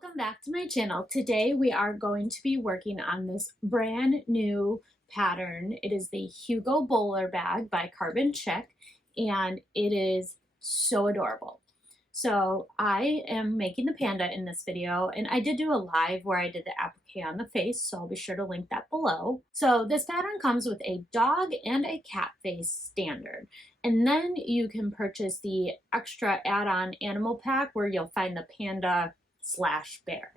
Welcome back to my channel. Today we are going to be working on this brand new pattern. It is the Hugo Bowler Bag by Chic, and it is so adorable. So I am making the panda in this video, and I did do a live where I did the applique on the face, so I'll be sure to link that below. So this pattern comes with a dog and a cat face standard, and then you can purchase the extra add-on animal pack where you'll find the panda / bear.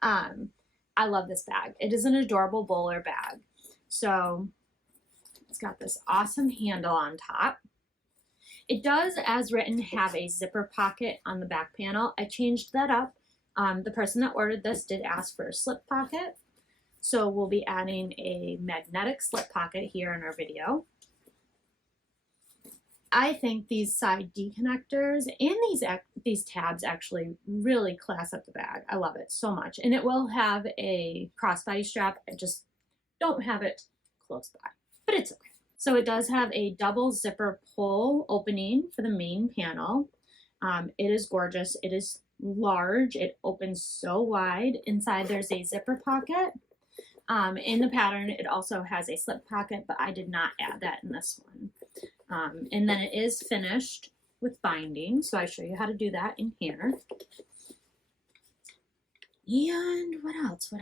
I love this bag. It is an adorable bowler bag. So it's got this awesome handle on top. It does, as written, have a zipper pocket on the back panel. I changed that up. The person that ordered this did ask for a slip pocket. So we'll be adding a magnetic slip pocket here in our video. I think these side D connectors and these tabs actually really class up the bag. I love it so much. And it will have a crossbody strap. I just don't have it close by, but it's okay. So it does have a double zipper pull opening for the main panel. It is gorgeous. It is large. It opens so wide. Inside there's a zipper pocket. In the pattern, it also has a slip pocket, but I did not add that in this one. And then it is finished with binding, so I show you how to do that in here. And what else?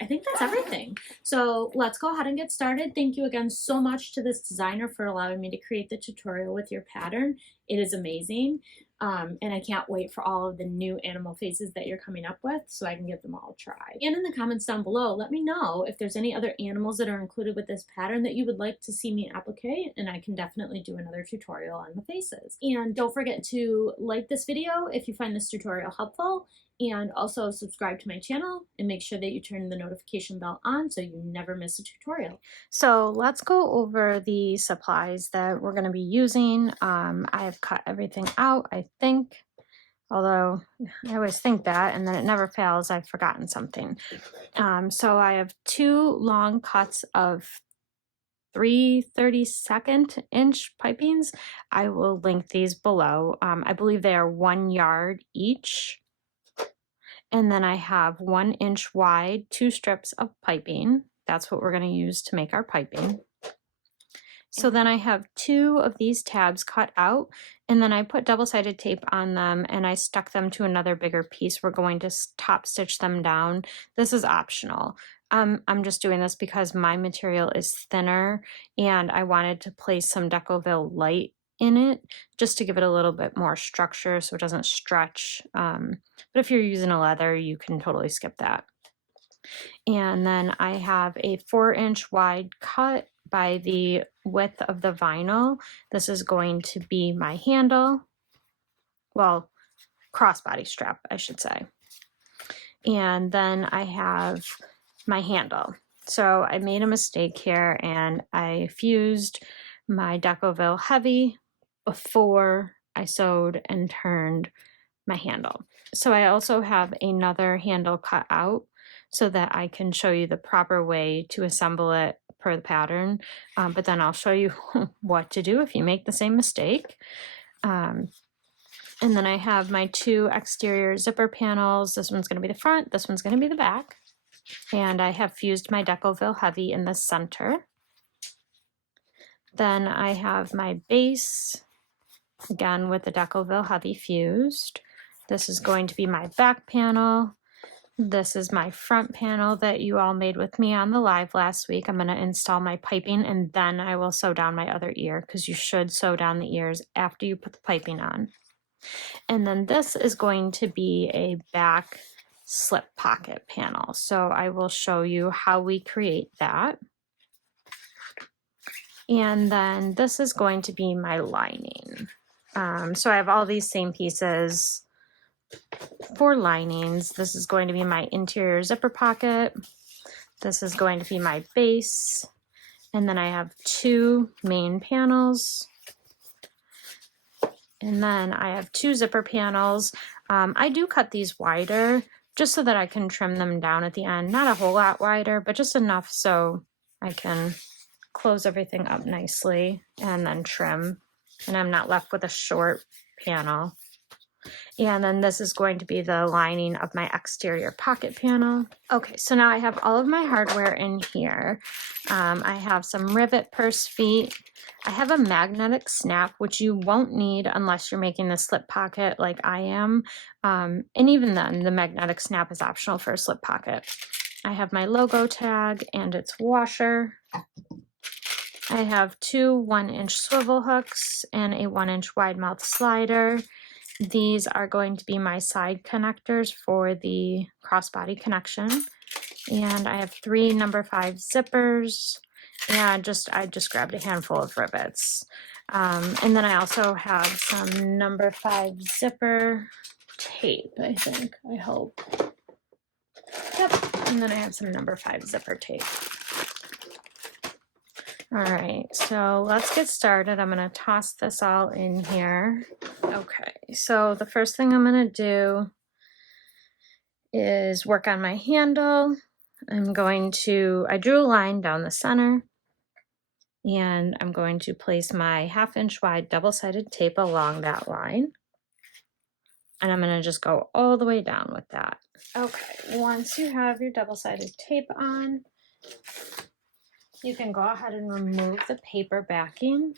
I think that's everything. So let's go ahead and get started. Thank you again so much to this designer for allowing me to create the tutorial with your pattern. It is amazing. And I can't wait for all of the new animal faces that you're coming up with so I can give them all a try. And in the comments down below, let me know if there's any other animals that are included with this pattern that you would like to see me applique, and I can definitely do another tutorial on the faces. And don't forget to like this video if you find this tutorial helpful, and also subscribe to my channel and make sure that you turn the notification bell on so you never miss a tutorial. So let's go over the supplies that we're going to be using. I have cut everything out, I think, although I always think that and then it never fails. I've forgotten something. So I have 2 long cuts of 3 32nd inch pipings. I will link these below. I believe they are 1 yard each. And then I have 1 inch wide, 2 strips of piping. That's what we're going to use to make our piping. So then I have 2 of these tabs cut out, and then I put double-sided tape on them and I stuck them to another bigger piece. We're going to top stitch them down. This is optional. I'm just doing this because my material is thinner and I wanted to place some Decoville light in it just to give it a little bit more structure so it doesn't stretch. But if you're using a leather, you can totally skip that. And then I have a 4 inch wide cut by the width of the vinyl. This is going to be my handle. Well, crossbody strap, I should say. And then I have my handle. So I made a mistake here and I fused my Decoville heavy before I sewed and turned my handle. So I also have another handle cut out so that I can show you the proper way to assemble it per the pattern, but then I'll show you what to do if you make the same mistake. And then I have my 2 exterior zipper panels. This one's going to be the front, this one's going to be the back. And I have fused my Decoville heavy in the center. Then I have my base, again with the Decoville heavy fused. This is going to be my back panel. This is my front panel that you all made with me on the live last week. I'm going to install my piping and then I will sew down my other ear because you should sew down the ears after you put the piping on. And then this is going to be a back slip pocket panel. So I will show you how we create that. And then this is going to be my lining. So I have all these same pieces for linings. This is going to be my interior zipper pocket. This is going to be my base. And then I have 2 main panels. And then I have 2 zipper panels. I do cut these wider just so that I can trim them down at the end. Not a whole lot wider, but just enough so I can close everything up nicely and then trim. And I'm not left with a short panel. And then this is going to be the lining of my exterior pocket panel. Okay, so now I have all of my hardware in here. I have some rivet purse feet. I have a magnetic snap, which you won't need unless you're making the slip pocket like I am. And even then, the magnetic snap is optional for a slip pocket. I have my logo tag and its washer. I have two 1-inch swivel hooks and a 1-inch wide mouth slider. These are going to be my side connectors for the crossbody connection. And I have 3 number 5 zippers, and I just grabbed a handful of rivets. And then I also have some number 5 zipper tape, I think, I hope. Yep, and then I have some number 5 zipper tape. All right, so let's get started. I'm gonna toss this all in here. Okay, so the first thing I'm gonna do is work on my handle. I drew a line down the center, and I'm going to place my 1/2 inch wide double-sided tape along that line. And I'm gonna just go all the way down with that. Okay, once you have your double-sided tape on, you can go ahead and remove the paper backing.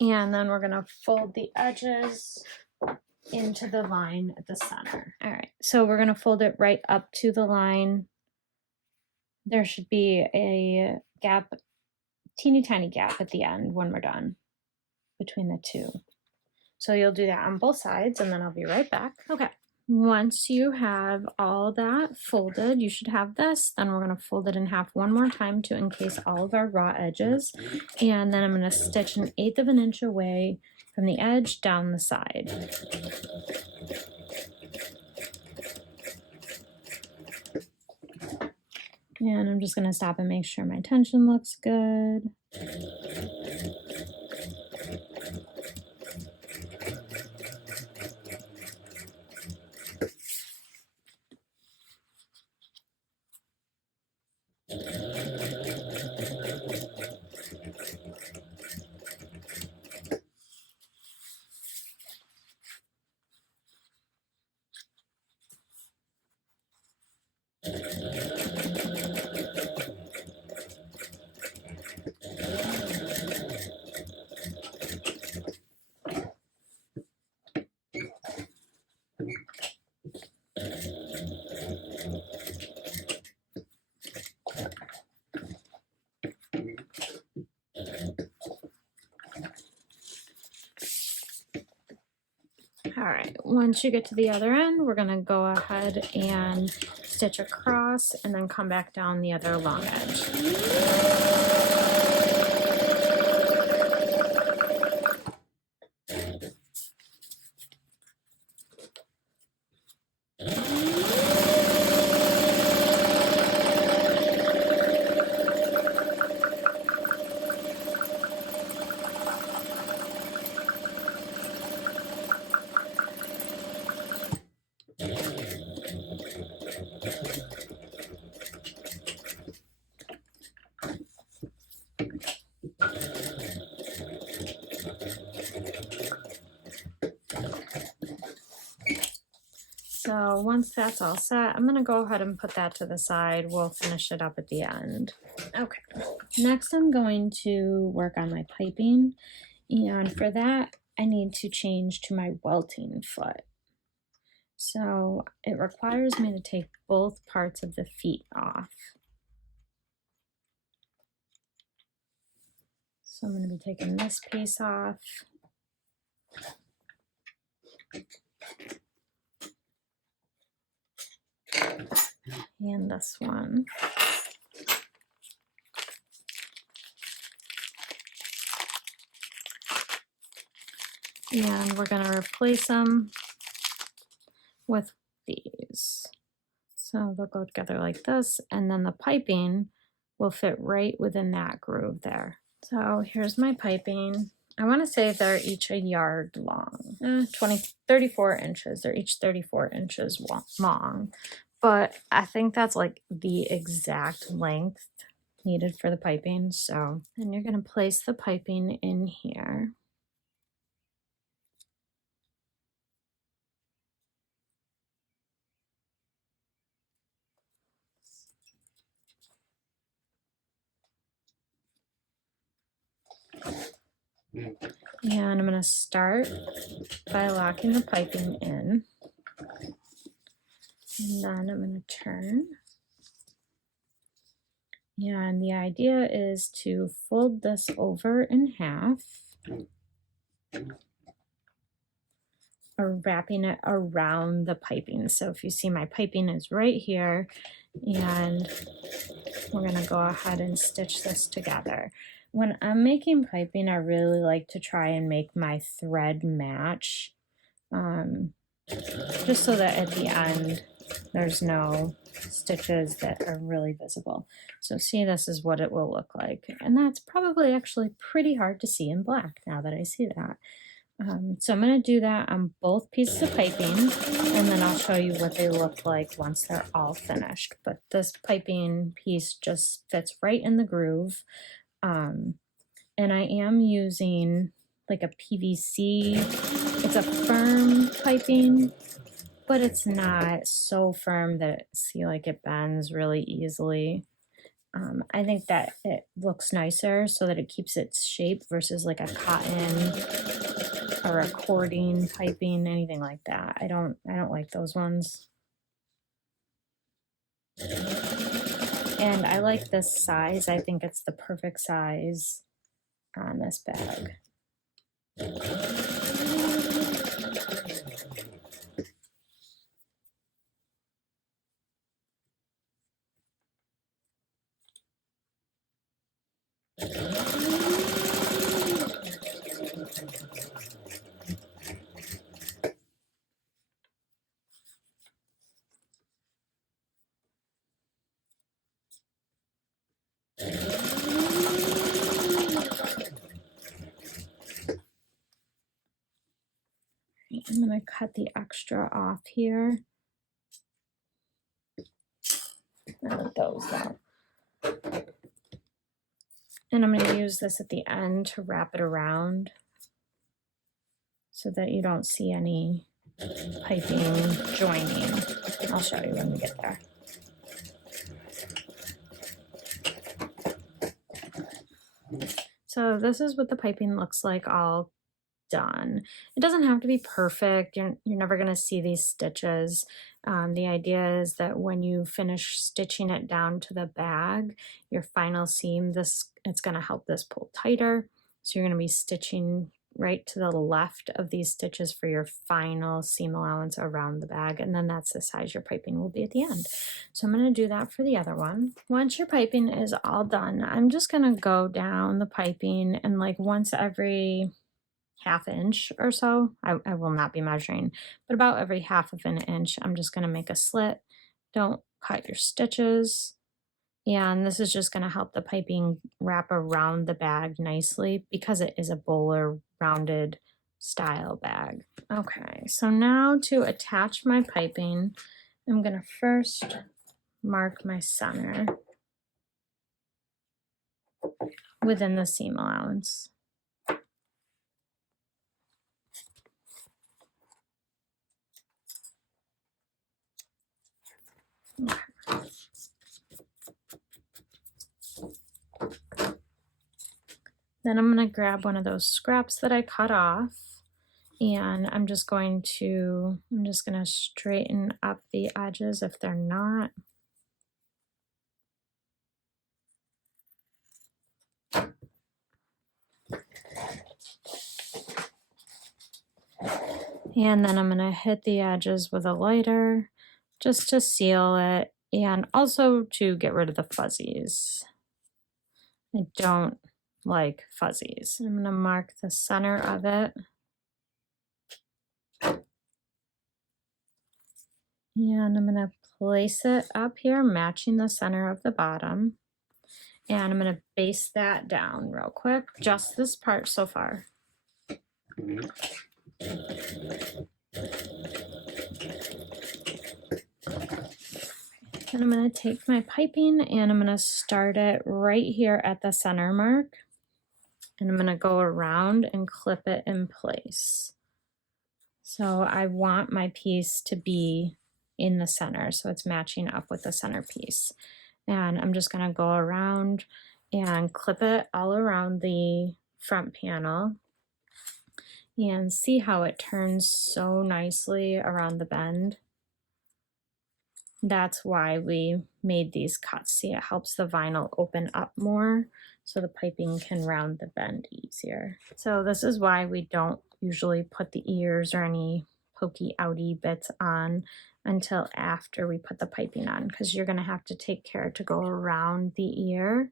And then we're gonna fold the edges into the line at the center. All right, so we're gonna fold it right up to the line. There should be a gap, teeny tiny gap at the end when we're done between the two. So you'll do that on both sides, and then I'll be right back. Okay, once you have all that folded, you should have this. Then we're gonna fold it in half one more time to encase all of our raw edges. And then I'm gonna stitch 1/8 of an inch away from the edge down the side. And I'm just gonna stop and make sure my tension looks good. All right, once you get to the other end, we're gonna go ahead and stitch across and then come back down the other long edge. So once that's all set, I'm gonna go ahead and put that to the side. We'll finish it up at the end. Okay, next I'm going to work on my piping. And for that, I need to change to my welting foot. So it requires me to take both parts of the feet off. So I'm going to be taking this piece off. And this one. And we're going to replace them with these. So they'll go together like this, and then the piping will fit right within that groove there. So here's my piping. I want to say they're each a yard long, 34 inches. They're each 34 inches long, but I think that's like the exact length needed for the piping. So then you're going to place the piping in here. And I'm going to start by locking the piping in. And then I'm going to turn. And the idea is to fold this over in half, or wrapping it around the piping. So if you see, my piping is right here, and we're going to go ahead and stitch this together. When I'm making piping, I really like to try and make my thread match, just so that at the end there's no stitches that are really visible. So see, this is what it will look like. And that's probably actually pretty hard to see in black now that I see that. So I'm going to do that on both pieces of piping, and then I'll show you what they look like once they're all finished. But this piping piece just fits right in the groove. And I am using like a PVC. It's a firm piping, but it's not so firm that, see, like it bends really easily. I think that it looks nicer so that it keeps its shape versus like a cotton or a cording piping, anything like that. I don't like those ones. And I like this size. I think it's the perfect size on this bag. I'm going to cut the extra off here. Let those out. And I'm going to use this at the end to wrap it around so that you don't see any piping joining. I'll show you when we get there. So this is what the piping looks like all done. It doesn't have to be perfect. You're never going to see these stitches. The idea is that when you finish stitching it down to the bag, your final seam, it's going to help this pull tighter. So you're going to be stitching right to the left of these stitches for your final seam allowance around the bag, and then that's the size your piping will be at the end. So I'm going to do that for the other one. Once your piping is all done, I'm just going to go down the piping, and like once every half inch or so, I will not be measuring, but about every half of an inch, I'm just going to make a slit. Don't cut your stitches. And this is just going to help the piping wrap around the bag nicely because it is a bowler rounded style bag. Okay, so now to attach my piping, I'm going to first mark my center within the seam allowance. Okay. Then I'm going to grab one of those scraps that I cut off, and I'm just going to straighten up the edges if they're not. And then I'm going to hit the edges with a lighter just to seal it, and also to get rid of the fuzzies. I don't like fuzzies. I'm going to mark the center of it. And I'm going to place it up here, matching the center of the bottom. And I'm going to base that down real quick, just this part so far. And I'm going to take my piping and I'm going to start it right here at the center mark. And I'm going to go around and clip it in place. So I want my piece to be in the center, so it's matching up with the center piece. And I'm just going to go around and clip it all around the front panel and see how it turns so nicely around the bend. That's why we made these cuts. See, it helps the vinyl open up more so the piping can round the bend easier. So this is why we don't usually put the ears or any pokey outy bits on until after we put the piping on, because you're going to have to take care to go around the ear.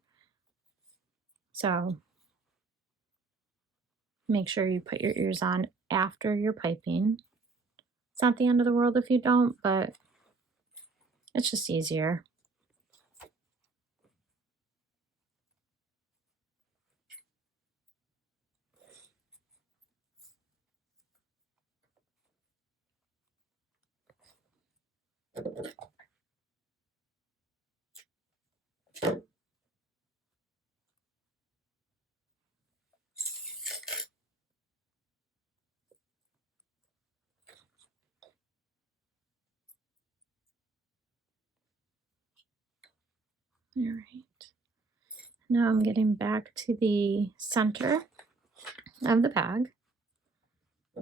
So make sure you put your ears on after your piping. It's not the end of the world if you don't, but it's just easier. All right. Now I'm getting back to the center of the bag,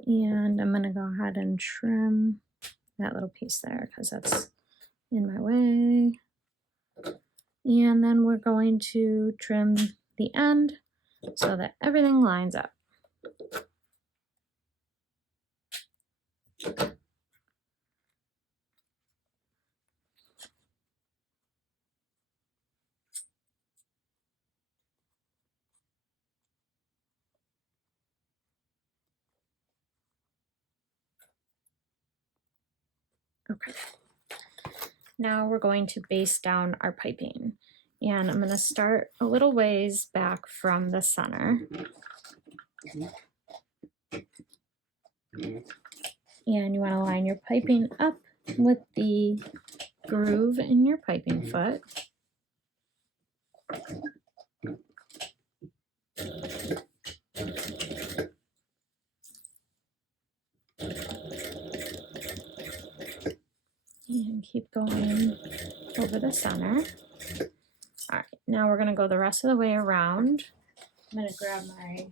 and I'm going to go ahead and trim that little piece there because that's in my way. And then we're going to trim the end so that everything lines up. Okay. Now we're going to base down our piping. And I'm going to start a little ways back from the center. And you want to line your piping up with the groove in your piping foot. And keep going over the center. All right, now we're going to go the rest of the way around. I'm going to grab my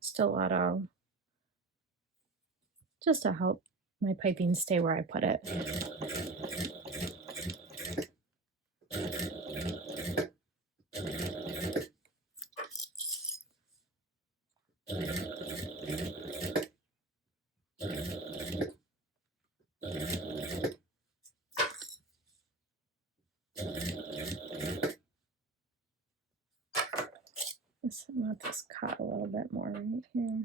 stiletto just to help my piping stay where I put it. I want this cut a little bit more right here.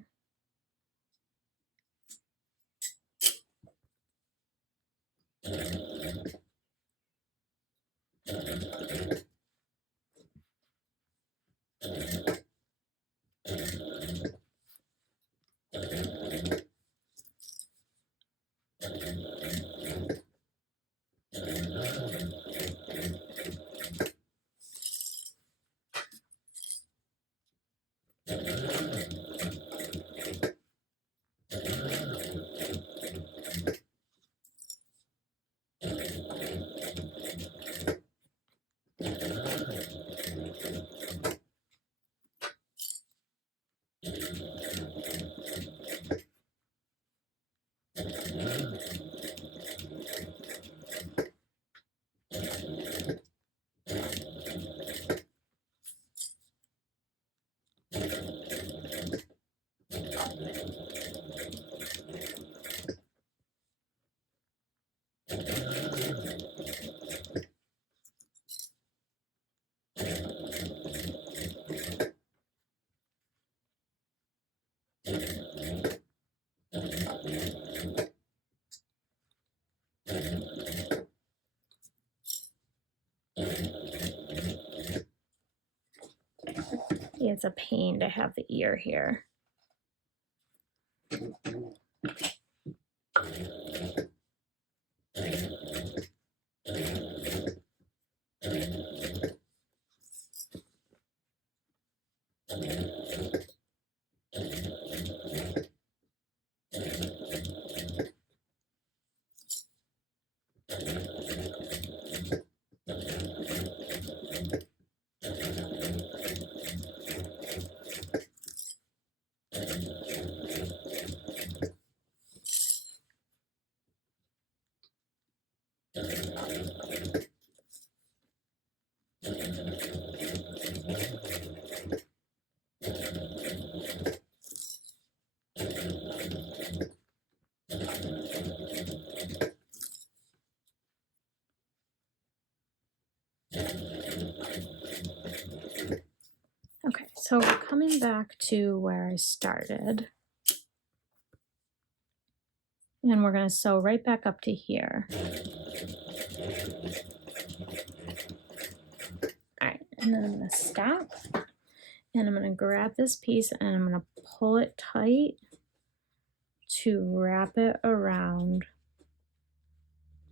It's a pain to have the ear here. Okay, so we're coming back to where I started. And we're going to sew right back up to here. All right, and then I'm going to stop. And I'm going to grab this piece and I'm going to pull it tight to wrap it around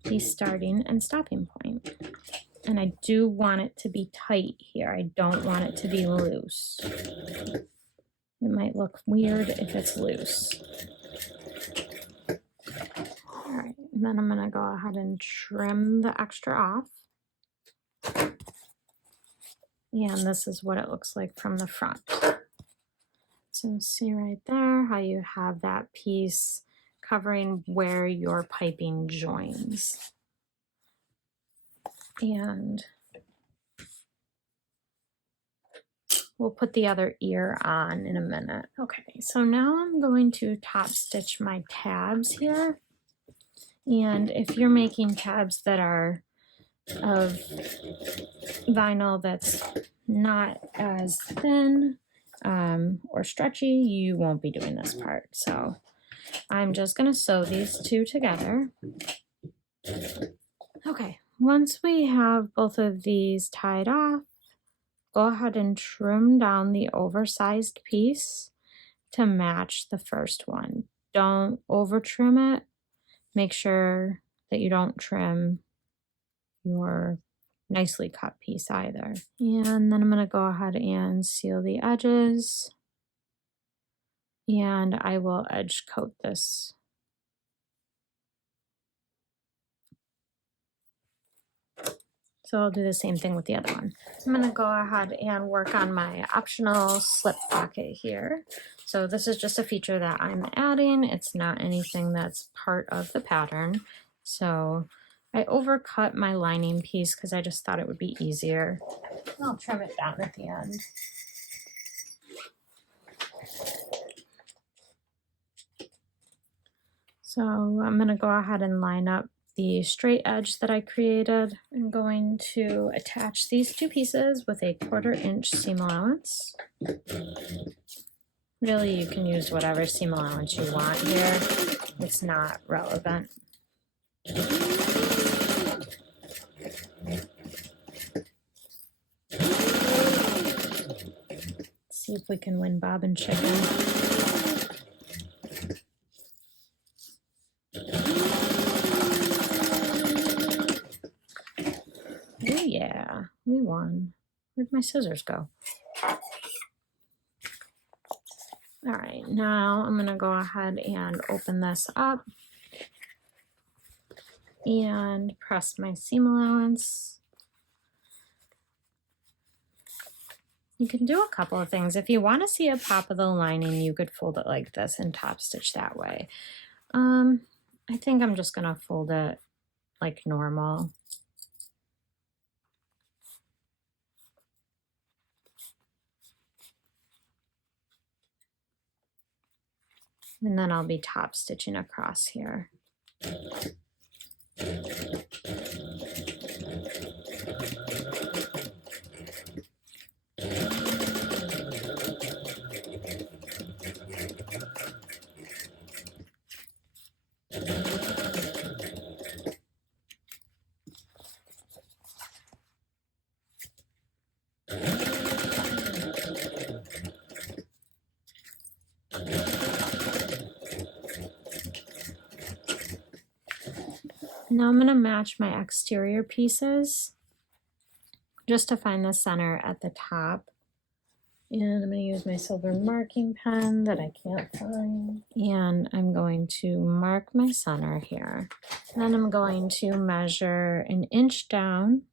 the starting and stopping point. And I do want it to be tight here. I don't want it to be loose. It might look weird if it's loose. All right, and then I'm gonna go ahead and trim the extra off. And this is what it looks like from the front. So see right there how you have that piece covering where your piping joins. And we'll put the other ear on in a minute. Okay, so now I'm going to top stitch my tabs here. And if you're making tabs that are of vinyl that's not as thin or stretchy, you won't be doing this part. So I'm just going to sew these two together. Okay, once we have both of these tied off, go ahead and trim down the oversized piece to match the first one. Don't over trim it. Make sure that you don't trim your nicely cut piece either. And then I'm going to go ahead and seal the edges. And I will edge coat this. So I'll do the same thing with the other one. I'm going to go ahead and work on my optional slip pocket here. So this is just a feature that I'm adding. It's not anything that's part of the pattern. So I overcut my lining piece because I just thought it would be easier. I'll trim it down at the end. So I'm going to go ahead and line up the straight edge that I created. I'm going to attach these two pieces with a 1/4 inch seam allowance. Really, you can use whatever seam allowance you want here. It's not relevant. Let's see if we can win Bob and Chicken. Oh yeah, we won. Where'd my scissors go? All right, now I'm gonna go ahead and open this up and press my seam allowance. You can do a couple of things. If you want to see a pop of the lining, you could fold it like this and top stitch that way. I think I'm just gonna fold it like normal. And then I'll be top stitching across here. Now I'm going to match my exterior pieces just to find the center at the top. And I'm going to use my silver marking pen that I can't find. And I'm going to mark my center here. Then I'm going to measure 1 inch down.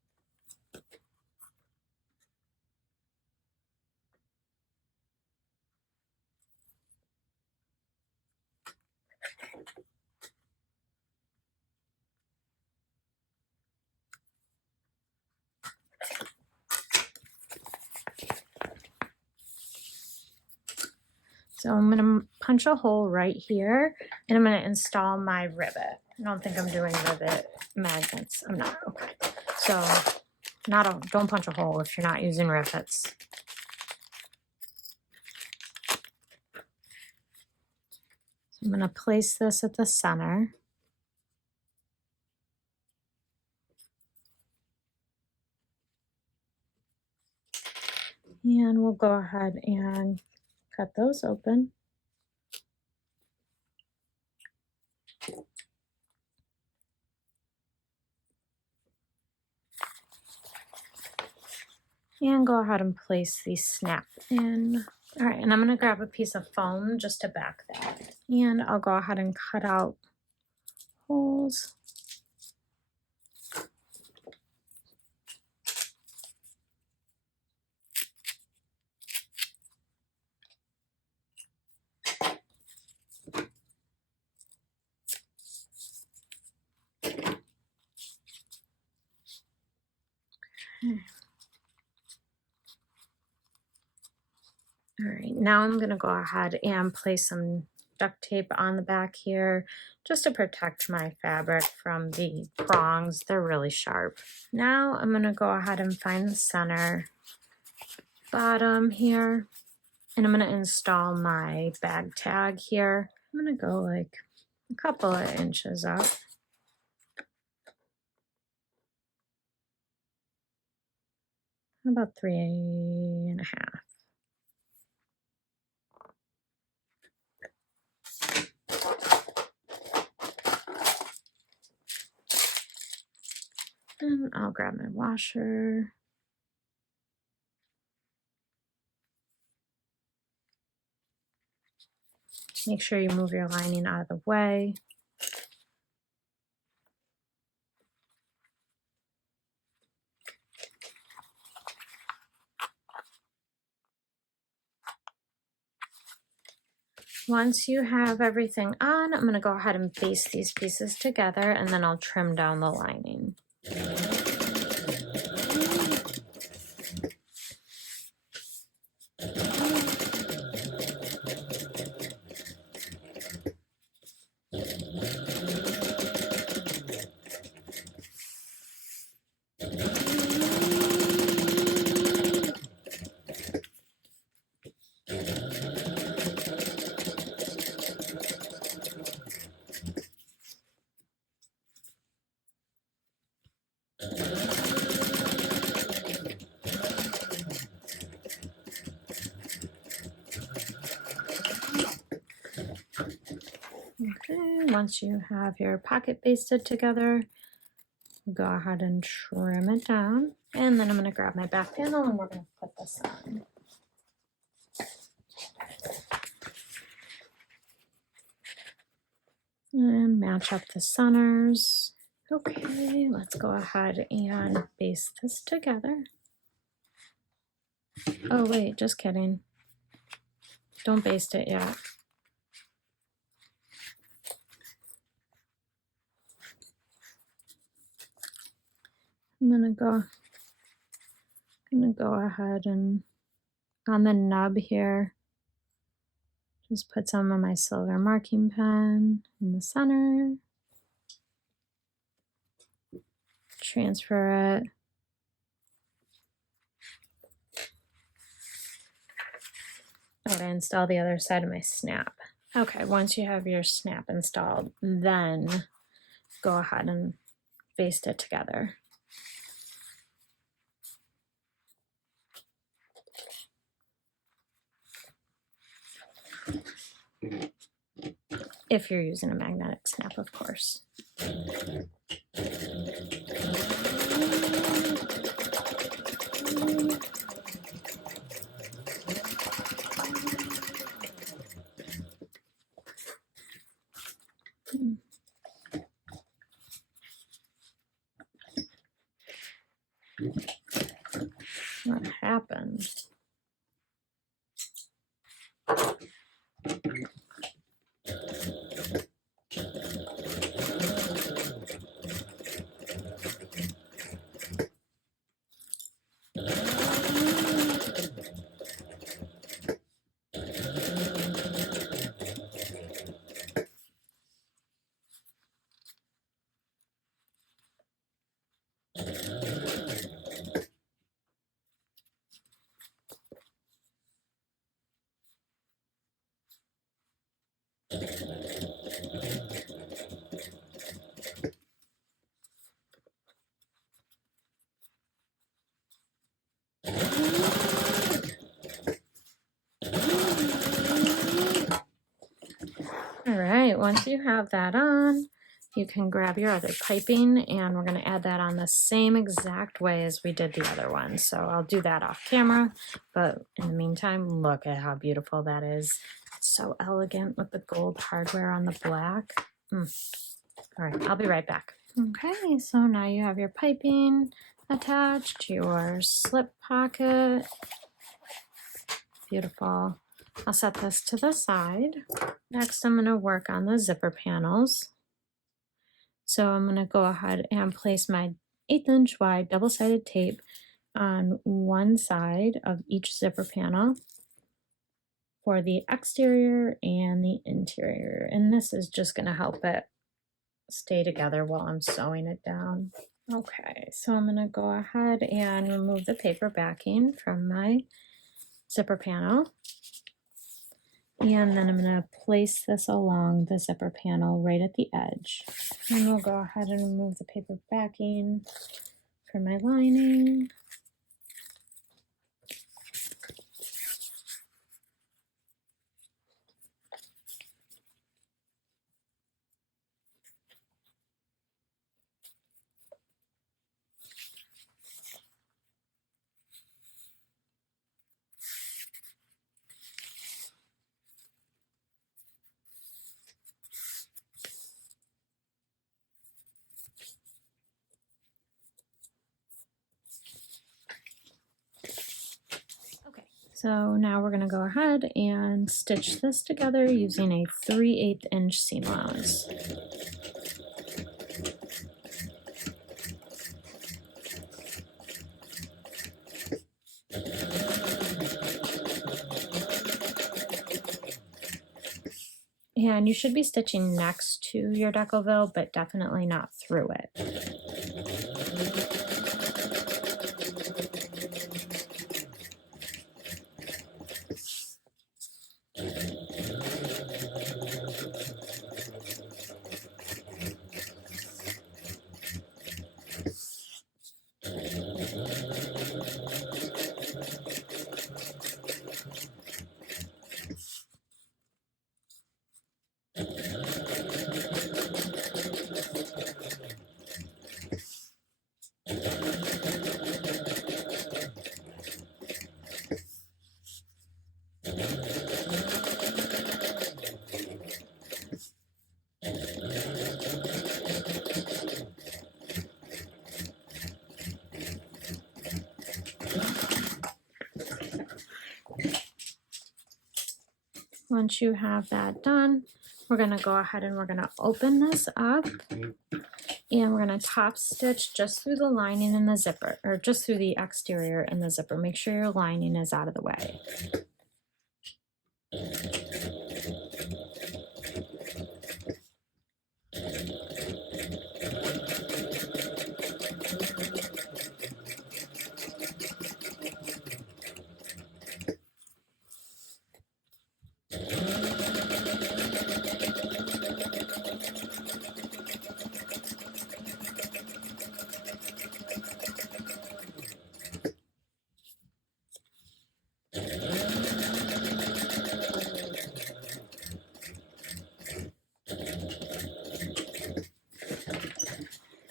So I'm gonna punch a hole right here and I'm gonna install my rivet. I don't think I'm doing rivet magnets. I'm not, okay. So don't punch a hole if you're not using rivets. So I'm gonna place this at the center. And we'll go ahead and cut those open. And go ahead and place the snap in. All right, and I'm gonna grab a piece of foam just to back that. And I'll go ahead and cut out holes. All right, now I'm gonna go ahead and place some duct tape on the back here just to protect my fabric from the prongs. They're really sharp. Now I'm gonna go ahead and find the center bottom here, and I'm gonna install my bag tag here. I'm gonna go like a couple of inches up. About 3.5. And I'll grab my washer. Make sure you move your lining out of the way. Once you have everything on, I'm going to go ahead and baste these pieces together, and then I'll trim down the lining. Okay, once you have your pocket basted together, go ahead and trim it down. And then I'm going to grab my back panel and we're going to put this on. And match up the centers. Okay, let's go ahead and baste this together. Oh wait, just kidding. Don't baste it yet. I'm gonna go ahead and on the nub here, just put some of my silver marking pen in the center. Transfer it. I'm gonna install the other side of my snap. Okay, once you have your snap installed, then go ahead and baste it together. If you're using a magnetic snap, of course. What happened? right, once you have that on, you can grab your other piping, and we're going to add that on the same exact way as we did the other one. So I'll do that off camera, but in the meantime, look at how beautiful that is. It's so elegant with the gold hardware on the black. All right, I'll be right back. Okay, so now you have your piping attached, your slip pocket. Beautiful. I'll set this to the side. Next, I'm going to work on the zipper panels. So I'm going to go ahead and place my 1/8 inch wide double-sided tape on one side of each zipper panel for the exterior and the interior. And this is just going to help it stay together while I'm sewing it down. Okay, so I'm going to go ahead and remove the paper backing from my zipper panel. And then I'm going to place this along the zipper panel right at the edge. And we'll go ahead and remove the paper backing for my lining. So now we're going to go ahead and stitch this together using a 3/8 inch seam allowance. And you should be stitching next to your decoville, but definitely not through it. Once you have that done, we're going to go ahead and we're going to open this up, and we're going to top stitch just through the lining and the zipper, or just through the exterior and the zipper. Make sure your lining is out of the way.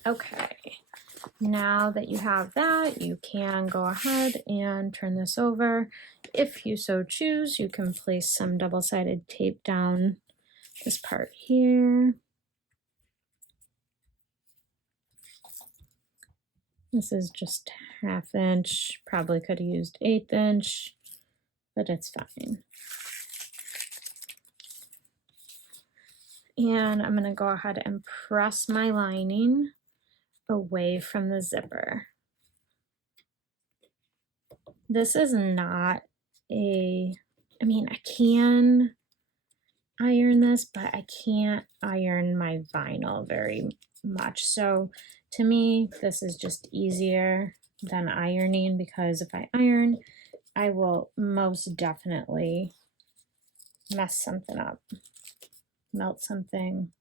Okay, now that you have that, you can go ahead and turn this over. If you so choose, you can place some double-sided tape down this part here. This is just 1/2 inch, probably could have used 1/8 inch, but it's fine. And I'm going to go ahead and press my lining away from the zipper. This is not I mean, I can iron this, but I can't iron my vinyl very much. So to me, this is just easier than ironing, because if I iron, I will most definitely mess something up, melt something.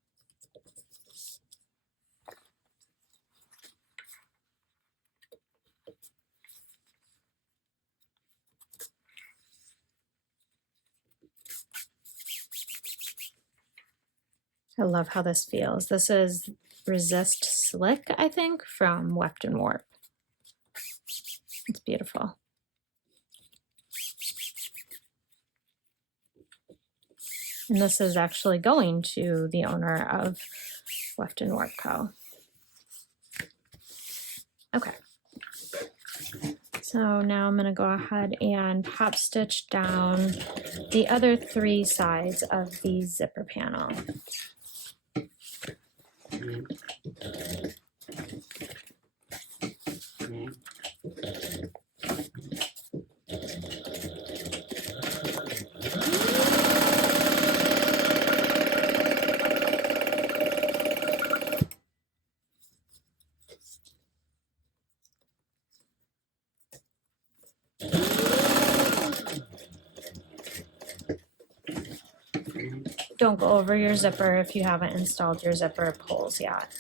I love how this feels. This is Resist Slick, I think, from Weft Warp. It's beautiful. And this is actually going to the owner of Weft Warp Co. Okay. So now I'm going to go ahead and top stitch down the other 3 sides of the zipper panel. Don't go over your zipper if you haven't installed your zipper pulls yet.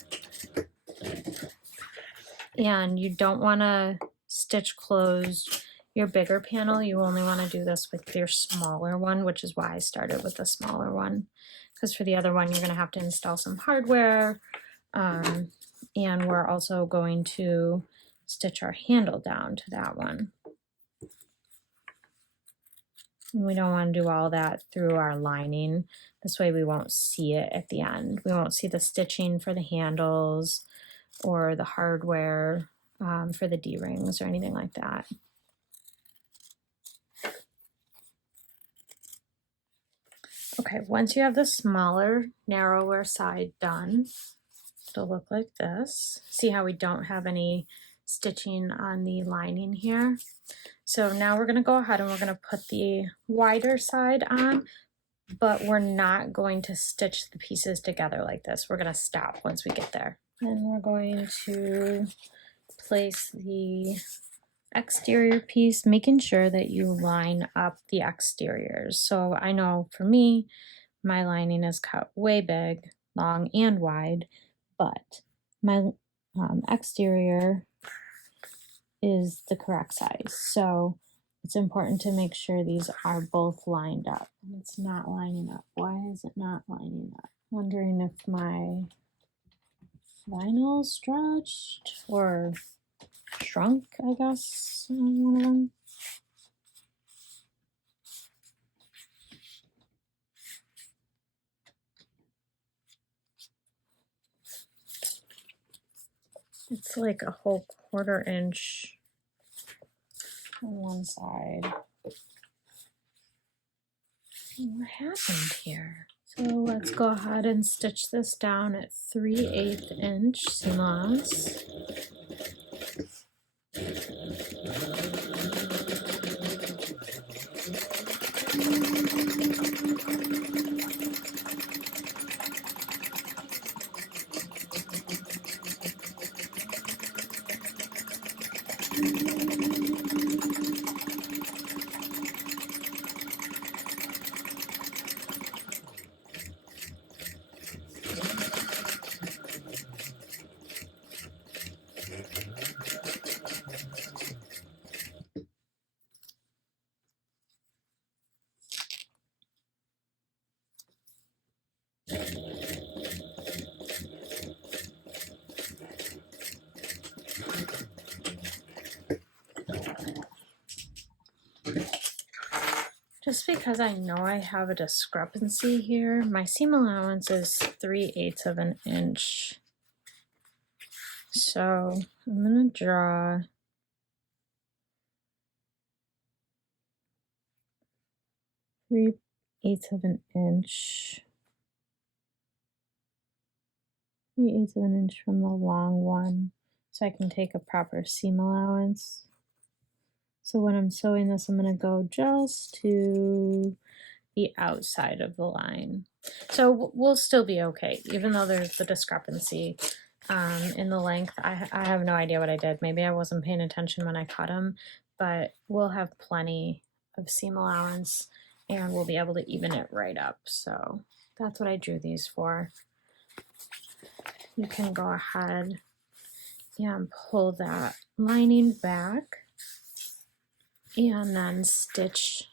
And you don't want to stitch closed your bigger panel. You only want to do this with your smaller one, which is why I started with the smaller one. Because for the other one, you're going to have to install some hardware. And we're also going to stitch our handle down to that one. And we don't want to do all that through our lining. This way we won't see it at the end. We won't see the stitching for the handles or the hardware for the D-rings or anything like that. Okay, once you have the smaller, narrower side done, it'll look like this. See how we don't have any stitching on the lining here? So now we're going to go ahead and we're going to put the wider side on, but we're not going to stitch the pieces together like this. We're going to stop once we get there. And we're going to place the exterior piece, making sure that you line up the exteriors. So I know for me, my lining is cut way big, long and wide, but my exterior is the correct size. So it's important to make sure these are both lined up. It's not lining up. Why is it not lining up? Wondering if my vinyl stretched or shrunk, I guess, on one of them. It's like a whole 1/4 inch on one side. What happened here? So let's go ahead and stitch this down at 3/8 inch seam allowance. Just because I know I have a discrepancy here, my seam allowance is 3/8 of an inch. So I'm going to draw three-eighths of an inch. 3/8 of an inch from the long one, so I can take a proper seam allowance. So when I'm sewing this, I'm going to go just to the outside of the line. So we'll still be okay, even though there's the discrepancy in the length. I have no idea what I did. Maybe I wasn't paying attention when I cut them, but we'll have plenty of seam allowance and we'll be able to even it right up. So that's what I drew these for. You can go ahead and pull that lining back and then stitch,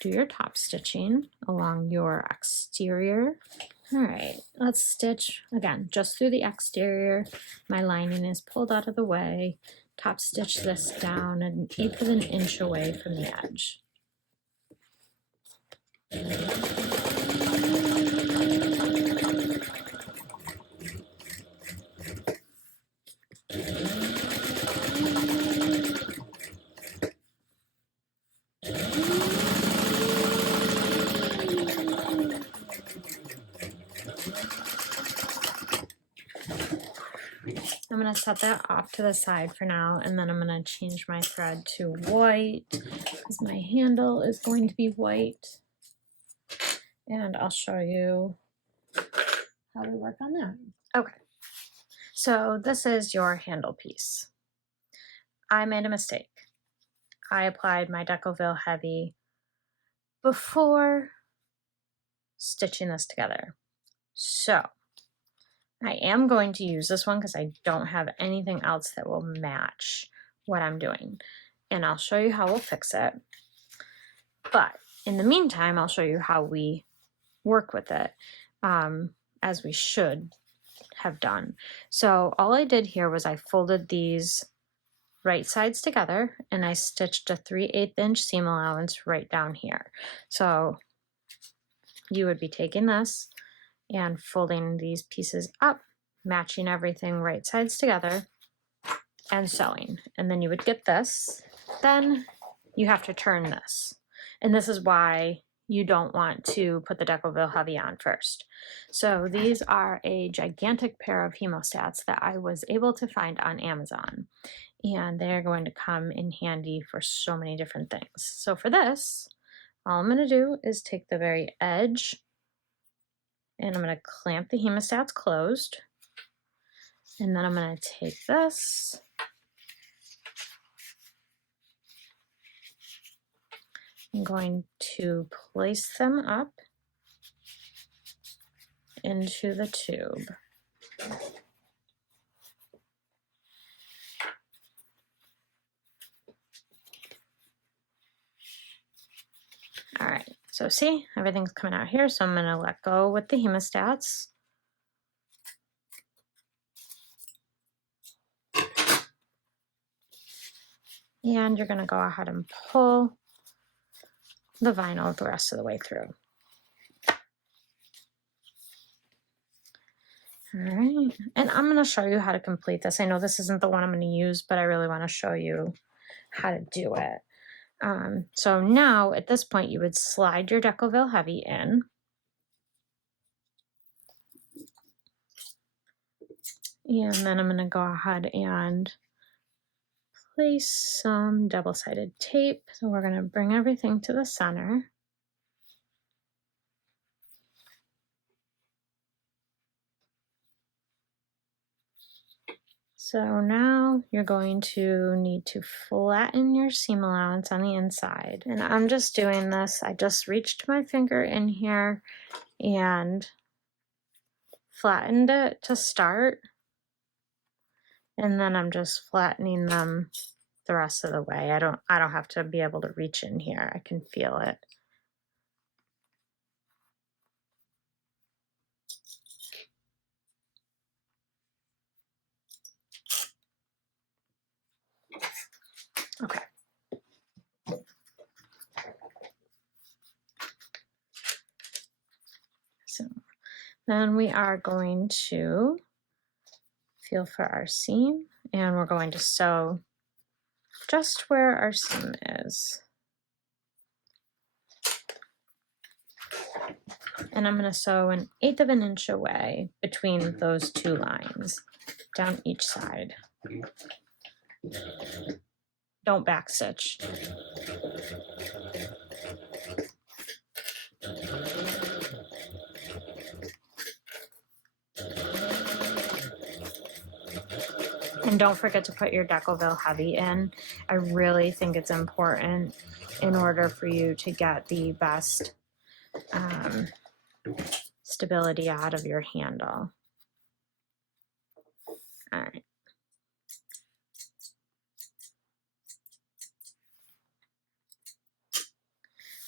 do your top stitching along your exterior All right, let's stitch again, just through the exterior. My lining is pulled out of the way. Top stitch this down 1/8 of an inch away from the edge. I'm going to set that off to the side for now, and then I'm going to change my thread to white because my handle is going to be white. And I'll show you how we work on that. Okay, so this is your handle piece. I made a mistake. I applied my Decoville Heavy before stitching this together. So I am going to use this one because I don't have anything else that will match what I'm doing. And I'll show you how we'll fix it. But in the meantime, I'll show you how we work with it, as we should have done. So all I did here was I folded these right sides together and I stitched a 3/8 inch seam allowance right down here. So you would be taking this and folding these pieces up, matching everything right sides together, and sewing. And then you would get this. Then you have to turn this. And this is why you don't want to put the Decoville Heavy on first. So these are a gigantic pair of hemostats that I was able to find on Amazon. And they're going to come in handy for so many different things. So for this, all I'm going to do is take the very edge and I'm going to clamp the hemostats closed. And then I'm going to take this I'm going to place them up into the tube. All right, so see, everything's coming out here, so I'm going to let go with the hemostats. And you're going to go ahead and pull the vinyl the rest of the way through. All right, and I'm going to show you how to complete this. I know this isn't the one I'm going to use, but I really want to show you how to do it. So now at this point you would slide your Decoville Heavy in. And then I'm going to go ahead and place some double-sided tape. So we're going to bring everything to the center. So now you're going to need to flatten your seam allowance on the inside. And I'm just doing this. I just reached my finger in here and flattened it to start. And then I'm just flattening them the rest of the way. I don't have to be able to reach in here. I can feel it. Okay. So then we are going to feel for our seam and we're going to sew just where our seam is. And I'm going to sew 1/8 of an inch away between those two lines down each side. Don't backstitch. And don't forget to put your Decoville Heavy in. I really think it's important in order for you to get the best stability out of your handle. All right.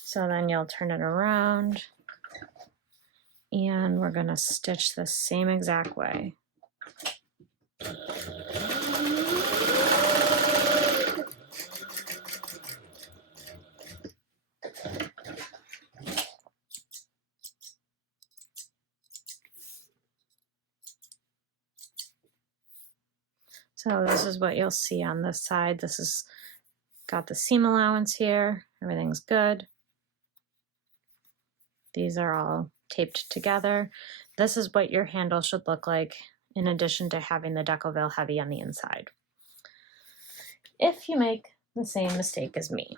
So then you'll turn it around and we're going to stitch the same exact way. So this is what you'll see on this side. This is got the seam allowance here. Everything's good. These are all taped together. This is what your handle should look like in addition to having the Decoville heavy on the inside. If you make the same mistake as me,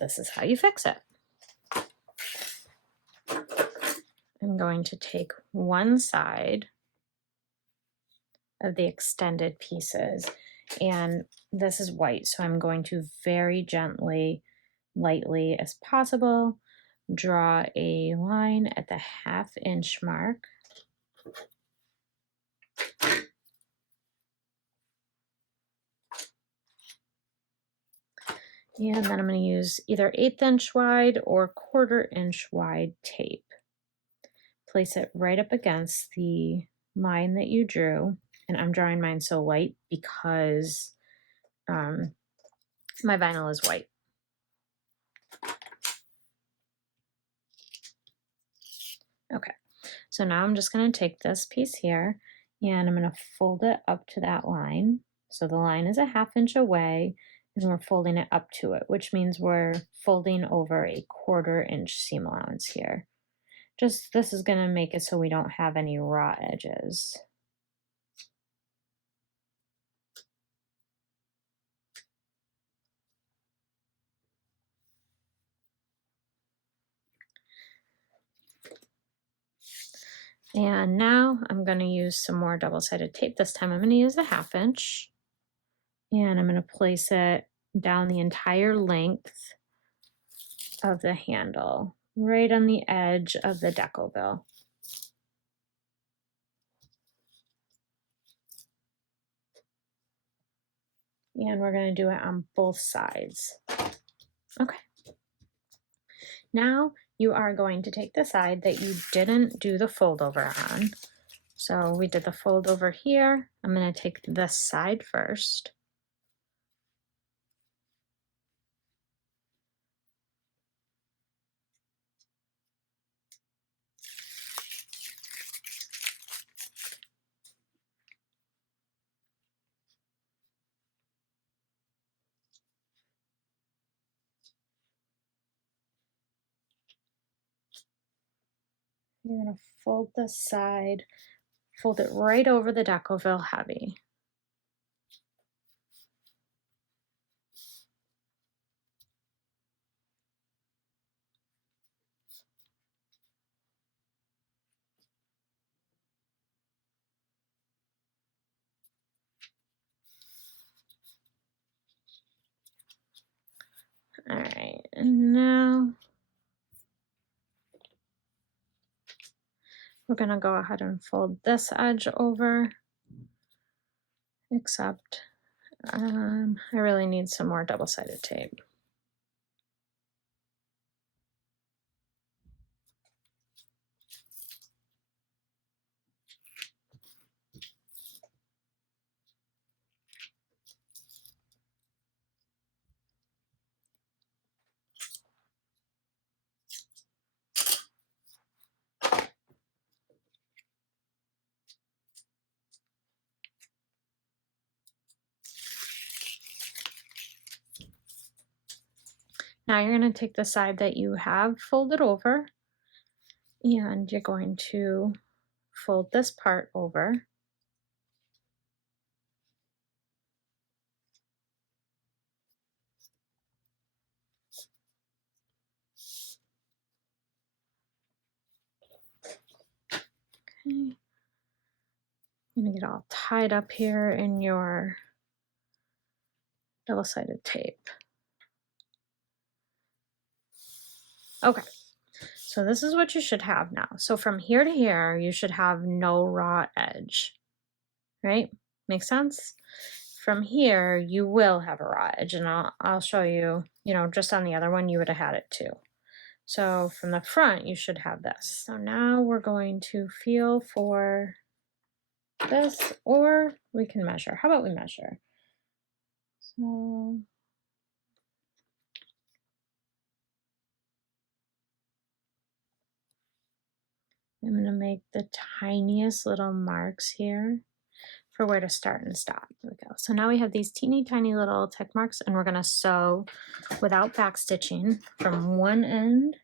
this is how you fix it. I'm going to take one side of the extended pieces, and this is white, so I'm going to very gently, lightly as possible, draw a line at the 1/2 inch mark. And then I'm going to use either 1/8 inch wide or 1/4 inch wide tape. Place it right up against the line that you drew. And I'm drawing mine so light because my vinyl is white. Okay, so now I'm just going to take this piece here and I'm going to fold it up to that line. So the line is a 1/2 inch away and we're folding it up to it, which means we're folding over a 1/4 inch seam allowance here. Just this is going to make it so we don't have any raw edges. And now I'm going to use some more double-sided tape. This time I'm going to use the 1/2 inch. And I'm going to place it down the entire length of the handle, right on the edge of the Decoville. And we're going to do it on both sides. Okay. Now you are going to take the side that you didn't do the fold over on. So we did the fold over here. I'm going to take this side first. You're going to fold this side, fold it right over the Decoville heavy. All right, and now we're going to go ahead and fold this edge over, except I really need some more double-sided tape. Now you're going to take the side that you have folded over and you're going to fold this part over. Okay. I'm going to get all tied up here in your double-sided tape. Okay, so this is what you should have now. So from here to here, you should have no raw edge, right? Make sense? From here, you will have a raw edge, and I'll show you, you know, just on the other one, you would have had it too. So from the front, you should have this. So now we're going to feel for this, or we can measure. How about we measure? So I'm going to make the tiniest little marks here for where to start and stop. There we go. So now we have these teeny tiny little tick marks, and we're going to sew without back stitching from one end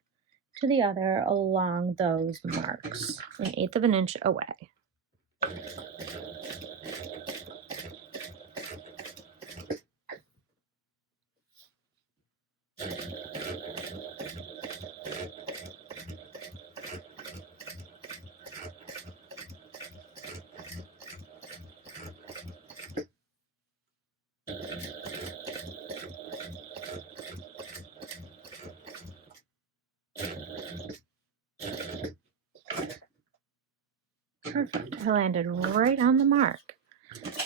to the other along those marks, 1/8 of an inch away. Perfect. I landed right on the mark.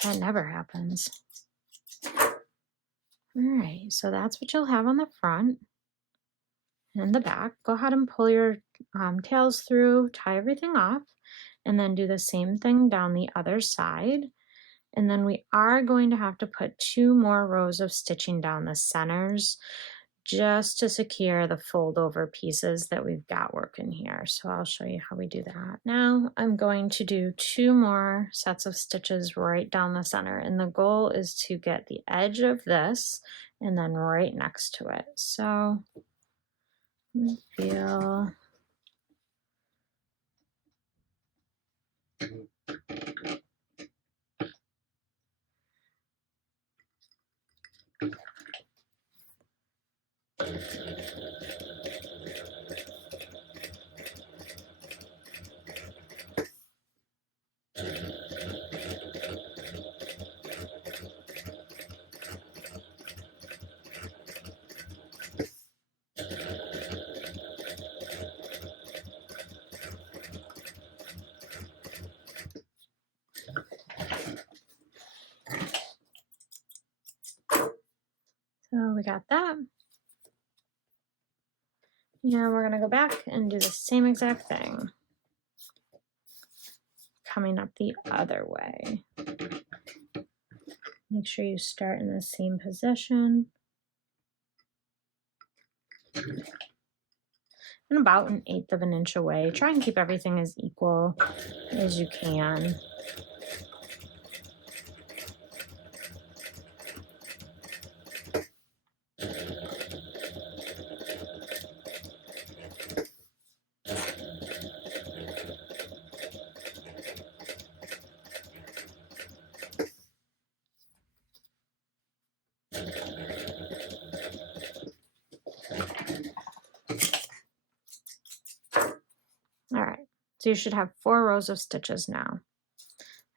That never happens. All right, so that's what you'll have on the front and the back. Go ahead and pull your tails through, tie everything off, and then do the same thing down the other side. And then we are going to have to put 2 more rows of stitching down the centers just to secure the fold over pieces that we've got working here. So I'll show you how we do that. Now I'm going to do 2 more sets of stitches right down the center, and the goal is to get the edge of this and then right next to it. So feel so we got that. Now we're going to go back and do the same exact thing, coming up the other way. Make sure you start in the same position. And about 1/8 of an inch away. Try and keep everything as equal as you can. All right, so you should have 4 rows of stitches now.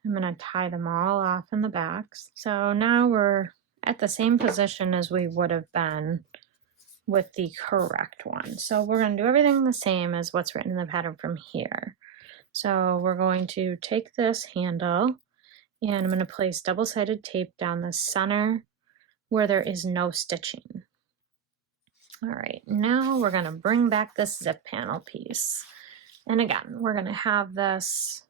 I'm going to tie them all off in the backs. So now we're at the same position as we would have been with the correct one. So we're going to do everything the same as what's written in the pattern from here. So we're going to take this handle and I'm going to place double-sided tape down the center where there is no stitching. All right, now we're going to bring back this zip panel piece. And again, we're going to have this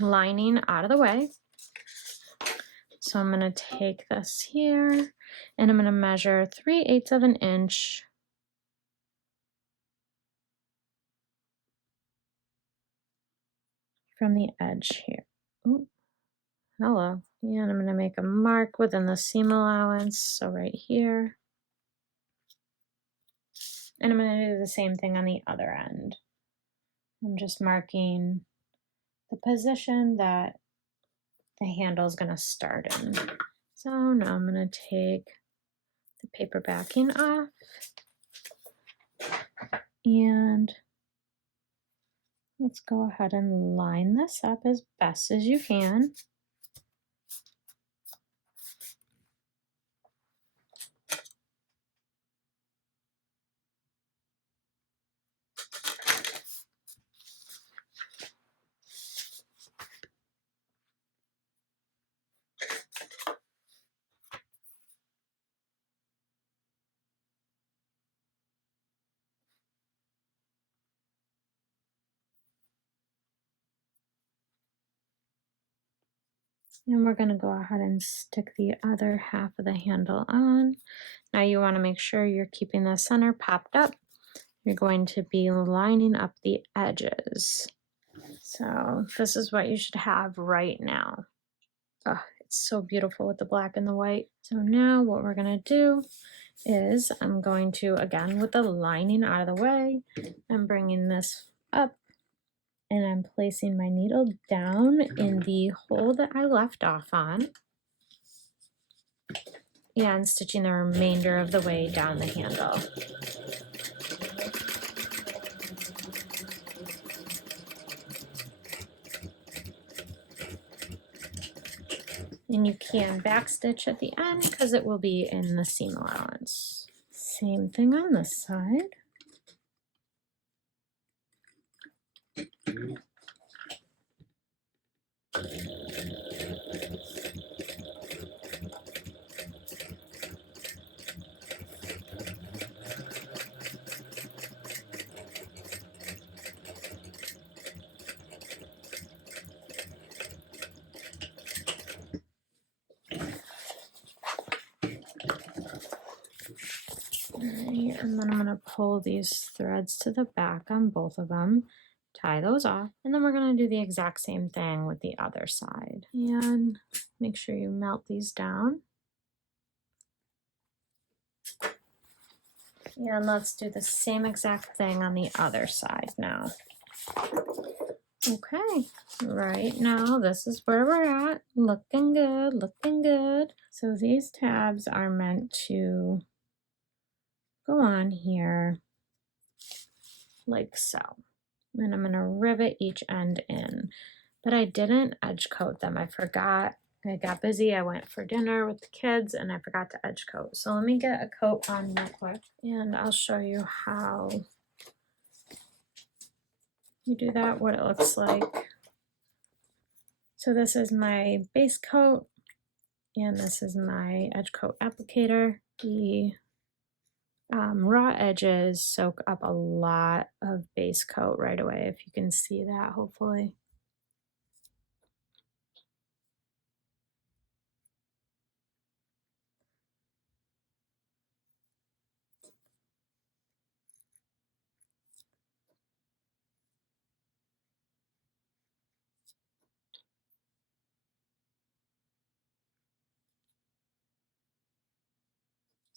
lining out of the way. So I'm going to take this here and I'm going to measure 3/8 of an inch from the edge here. Ooh, hello. And I'm going to make a mark within the seam allowance. So right here. And I'm going to do the same thing on the other end. I'm just marking the position that the handle is going to start in. So now I'm going to take the paper backing off and let's go ahead and line this up as best as you can. And we're going to go ahead and stick the other half of the handle on. Now you want to make sure you're keeping the center popped up. You're going to be lining up the edges. So this is what you should have right now. Oh, it's so beautiful with the black and the white. So now what we're going to do is I'm going to, again, with the lining out of the way, I'm bringing this up and I'm placing my needle down in the hole that I left off on and stitching the remainder of the way down the handle. And you can backstitch at the end because it will be in the seam allowance. Same thing on this side. Right, and then I'm going to pull these threads to the back on both of them, tie those off, and then we're going to do the exact same thing with the other side. And make sure you melt these down. And let's do the same exact thing on the other side now. Okay, right now this is where we're at. Looking good, looking good. So these tabs are meant to go on here like so. And I'm going to rivet each end in. But I didn't edge coat them. I forgot. I got busy. I went for dinner with the kids and I forgot to edge coat. So let me get a coat on real quick and I'll show you how you do that, what it looks like. So this is my base coat and this is my edge coat applicator. The raw edges soak up a lot of base coat right away, if you can see that, hopefully.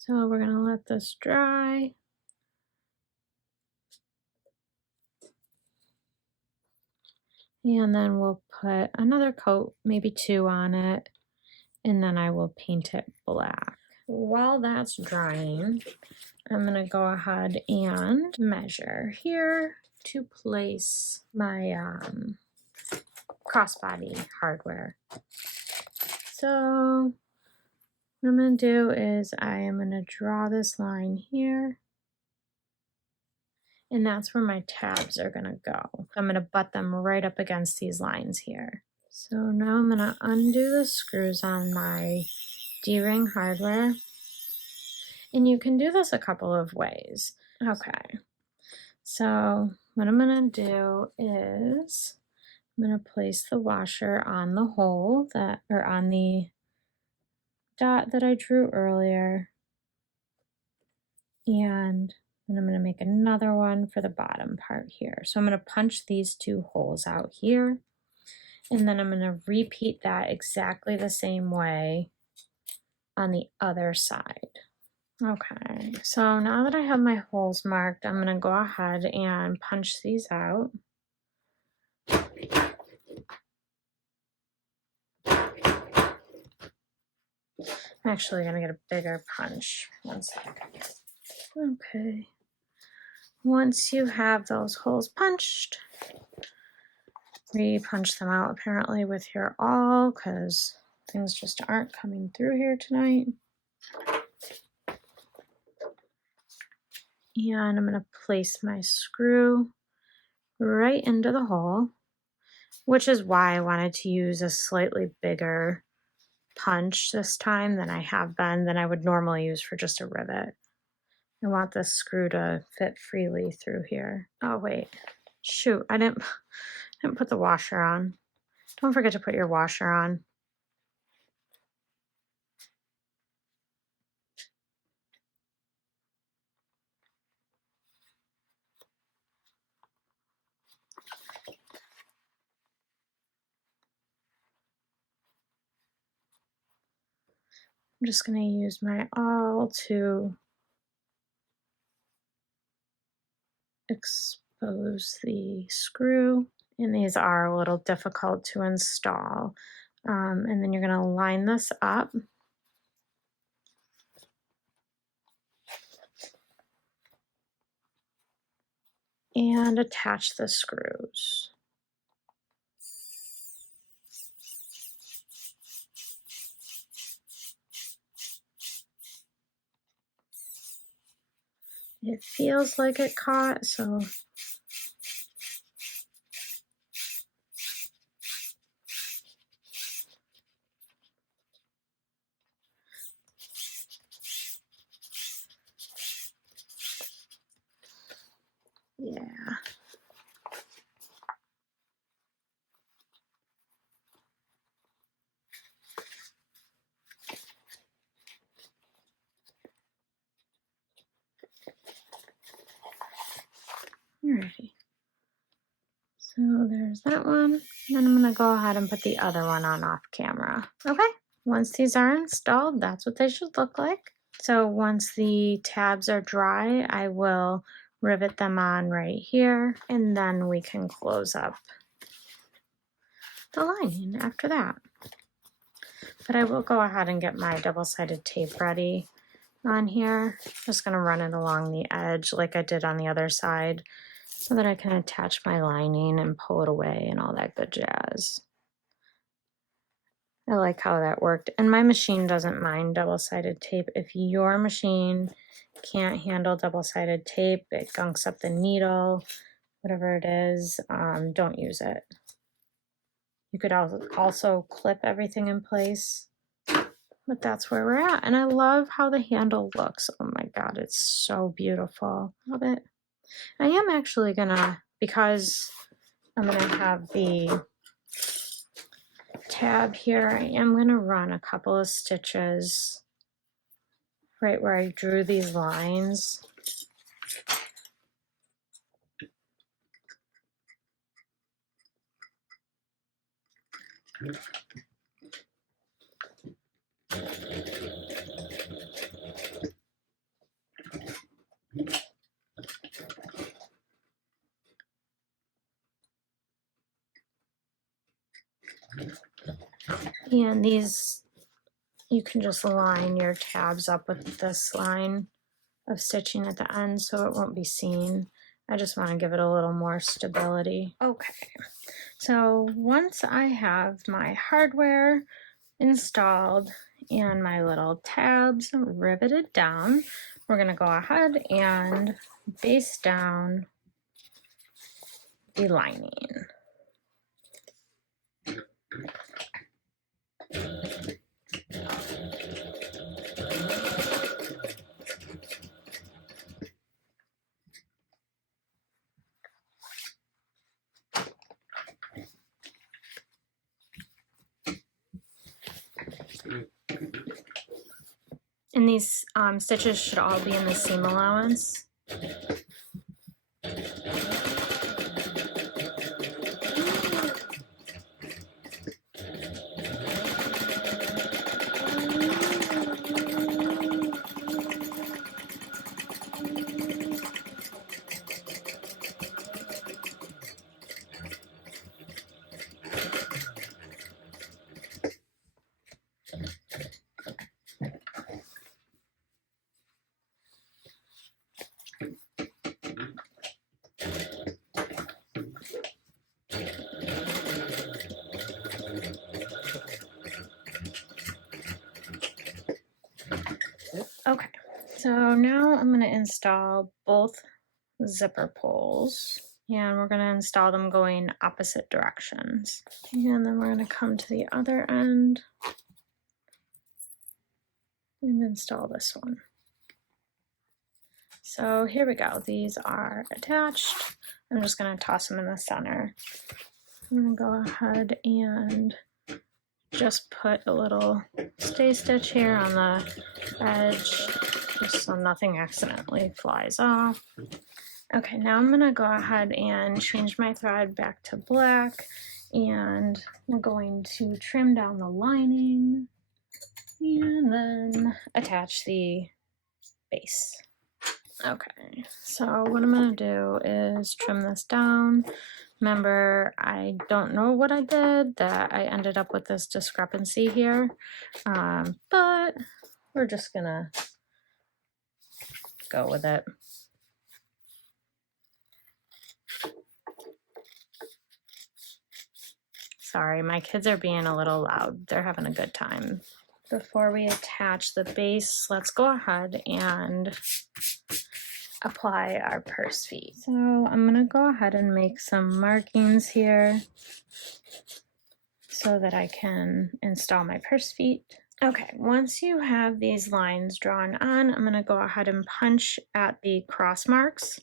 So we're going to let this dry. And then we'll put another coat, maybe 2 on it, and then I will paint it black. While that's drying, I'm going to go ahead and measure here to place my crossbody hardware. So what I'm going to do is I am going to draw this line here. And that's where my tabs are going to go. I'm going to butt them right up against these lines here. So now I'm going to undo the screws on my D-ring hardware. And you can do this a couple of ways. Okay. So what I'm going to do is I'm going to place the washer on the hole that, or on the dot that I drew earlier. And then I'm going to make another one for the bottom part here. So I'm going to punch these 2 holes out here. And then I'm going to repeat that exactly the same way on the other side. Okay, so now that I have my holes marked, I'm going to go ahead and punch these out. I'm actually going to get a bigger punch. One second. Okay. Once you have those holes punched, re-punch them out apparently with your awl because things just aren't coming through here tonight. And I'm going to place my screw right into the hole, which is why I wanted to use a slightly bigger punch this time than I would normally use for just a rivet. I want this screw to fit freely through here. Oh wait, shoot, I didn't put the washer on. Don't forget to put your washer on. I'm just going to use my awl to expose the screw, and these are a little difficult to install. And then you're going to line this up. And attach the screws. It feels like it caught, so yeah. Alrighty. So there's that one. Then I'm gonna go ahead and put the other one on off camera. Okay, once these are installed, that's what they should look like. So once the tabs are dry, I will rivet them on right here, and then we can close up the lining after that. But I will go ahead and get my double-sided tape ready on here. Just gonna run it along the edge like I did on the other side so that I can attach my lining and pull it away and all that good jazz. I like how that worked. And my machine doesn't mind double-sided tape. If your machine can't handle double-sided tape, it gunks up the needle, whatever it is, don't use it. You could also clip everything in place, but that's where we're at. And I love how the handle looks. Oh my God, it's so beautiful. Love it. I am actually gonna, because I'm gonna have the tab here, I am gonna run a couple of stitches right where I drew these lines. And these, you can just line your tabs up with this line of stitching at the end so it won't be seen. I just want to give it a little more stability. Okay, so once I have my hardware installed and my little tabs riveted down, we're going to go ahead and baste down the lining. And these stitches should all be in the seam allowance. Okay, so now I'm going to install both zipper pulls, and we're going to install them going opposite directions. And then we're going to come to the other end and install this one. So here we go. These are attached. I'm just going to toss them in the center. I'm going to go ahead and just put a little stay stitch here on the edge just so nothing accidentally flies off. Okay, now I'm going to go ahead and change my thread back to black, and I'm going to trim down the lining. And then attach the base. Okay, so what I'm going to do is trim this down. Remember, I don't know what I did, that I ended up with this discrepancy here, but we're just going to go with it. Sorry, my kids are being a little loud. They're having a good time. Before we attach the base, let's go ahead and apply our purse feet. So I'm gonna go ahead and make some markings here so that I can install my purse feet. Okay, once you have these lines drawn on, I'm gonna go ahead and punch at the cross marks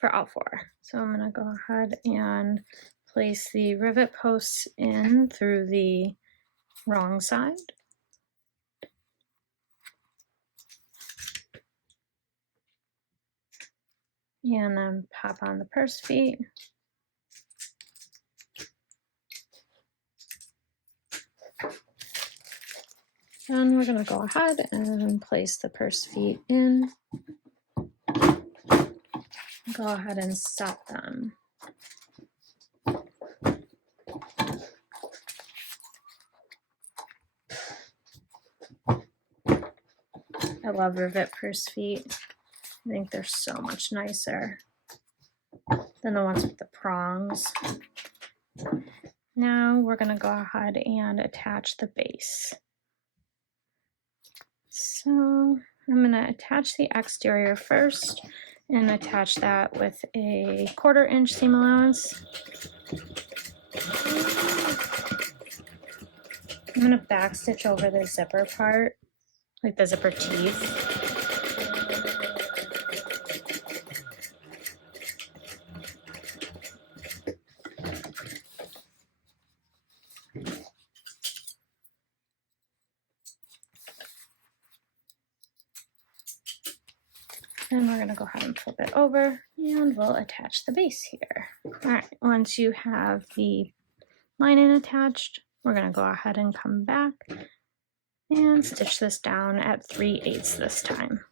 for all four. So I'm gonna go ahead and place the rivet posts in through the wrong side. And then pop on the purse feet. And we're going to go ahead and place the purse feet in. Go ahead and stop them. I love rivet purse feet. I think they're so much nicer than the ones with the prongs. Now we're going to go ahead and attach the base. So I'm going to attach the exterior first and attach that with a 1/4 inch seam allowance. I'm going to back stitch over the zipper part, like the zipper teeth. Then we're going to go ahead and flip it over and we'll attach the base here. All right, once you have the lining attached, we're going to go ahead and come back and stitch this down at 3/8 this time.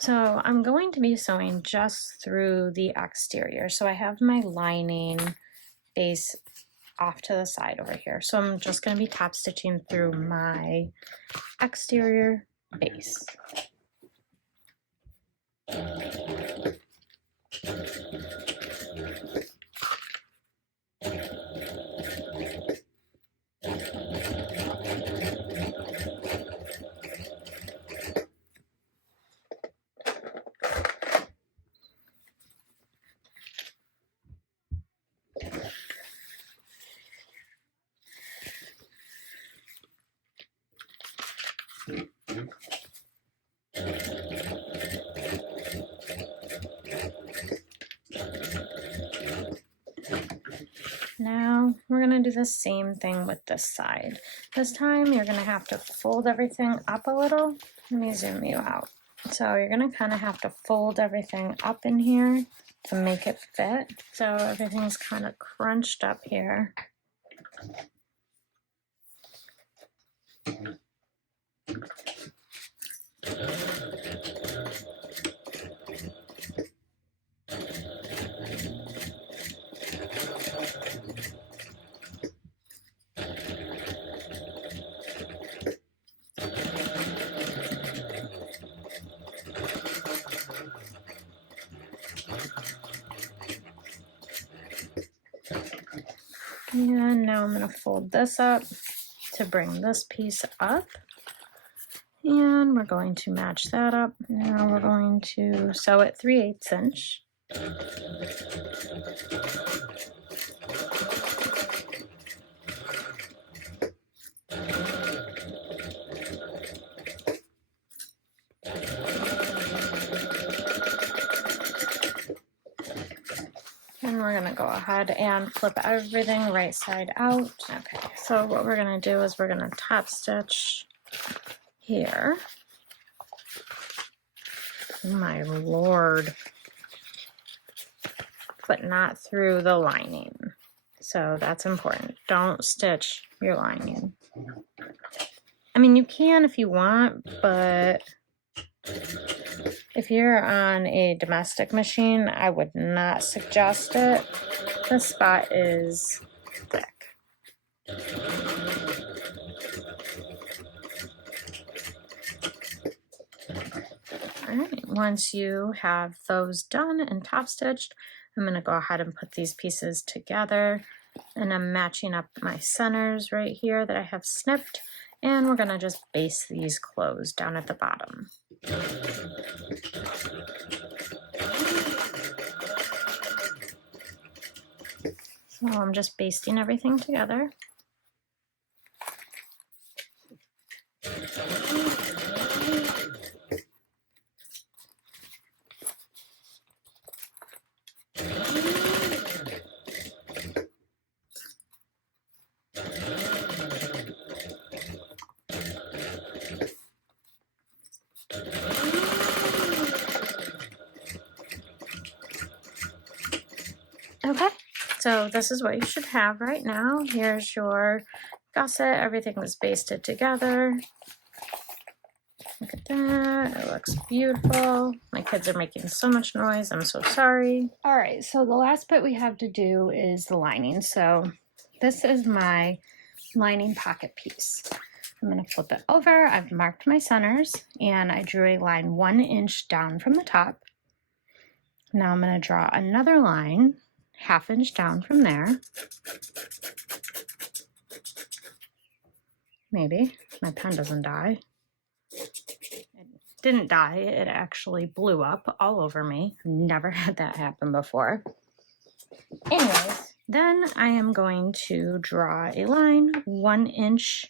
So I'm going to be sewing just through the exterior. So I have my lining base off to the side over here. So I'm just going to be top stitching through my exterior base. Now we're going to do the same thing with this side. This time you're going to have to fold everything up a little. Let me zoom you out. So you're going to kind of have to fold everything up in here to make it fit. So everything's kind of crunched up here. And now I'm going to fold this up to bring this piece up. And we're going to match that up. Now we're going to sew it 3/8 inch. And we're gonna go ahead and flip everything right side out. Okay, so what we're gonna do is we're gonna top stitch here. Oh my Lord. But not through the lining. So that's important. Don't stitch your lining. I mean, you can if you want, but if you're on a domestic machine, I would not suggest it. This spot is thick. All right, once you have those done and top stitched, I'm going to go ahead and put these pieces together, and I'm matching up my centers right here that I have snipped, and we're going to just baste these closed down at the bottom. So I'm just basting everything together. Okay, so this is what you should have right now. Here's your gusset. Everything was basted together. Look at that. It looks beautiful. My kids are making so much noise. I'm so sorry. All right, so the last bit we have to do is the lining. So this is my lining pocket piece. I'm going to flip it over. I've marked my centers, and I drew a line 1 inch down from the top. Now I'm going to draw another line 1/2 inch down from there. Maybe my pen doesn't die. It didn't die, it actually blew up all over me. Never had that happen before. Anyways, then I am going to draw a line 1 inch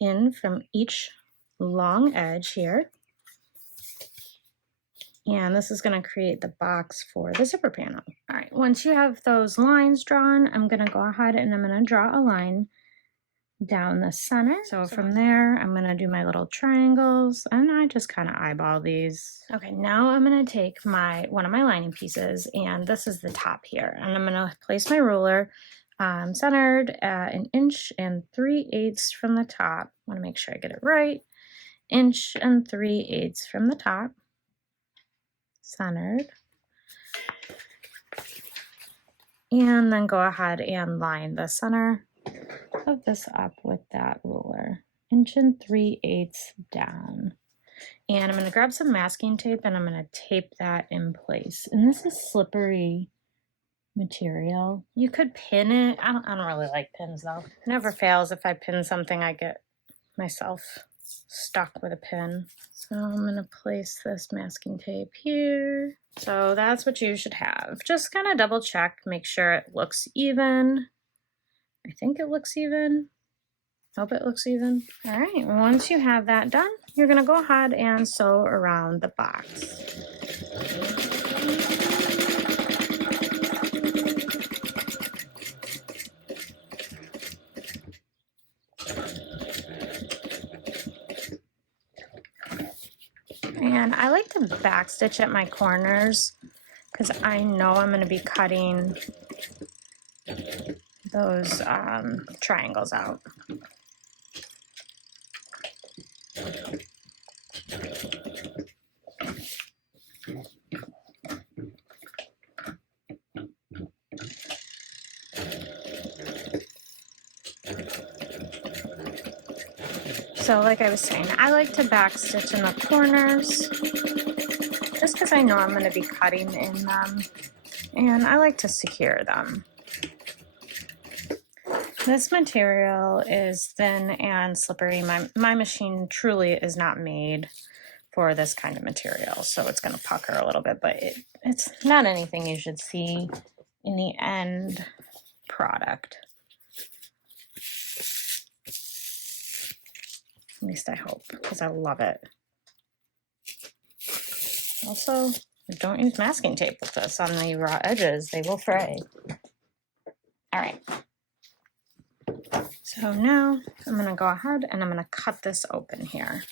in from each long edge here. And this is going to create the box for the zipper panel. All right, once you have those lines drawn, I'm going to go ahead and I'm going to draw a line down the center. So from there, I'm going to do my little triangles, and I just kind of eyeball these. Okay, now I'm going to take one of my lining pieces, and this is the top here, and I'm going to place my ruler centered at 1 3/8 inches from the top. I want to make sure I get it right. 1 3/8 inches from the top. Centered, and then go ahead and line the center of this up with that ruler, 1 3/8 inches down. And I'm going to grab some masking tape, and I'm going to tape that in place. And this is slippery material. You could pin it. I don't really like pins though. It never fails. If I pin something, I get myself stuck with a pin. So I'm going to place this masking tape here. So that's what you should have. Just kind of double check, make sure it looks even. I think it looks even. Hope it looks even. All right, once you have that done, you're going to go ahead and sew around the box. And I like to backstitch at my corners because I know I'm going to be cutting those triangles out. So like I was saying, I like to backstitch in the corners just because I know I'm going to be cutting in them, and I like to secure them. This material is thin and slippery. My machine truly is not made for this kind of material, so it's going to pucker a little bit, but it's not anything you should see in the end product. At least I hope, because I love it. Also, Don't use masking tape with this on the raw edges. They will fray. All right. So now I'm going to go ahead and I'm going to cut this open here.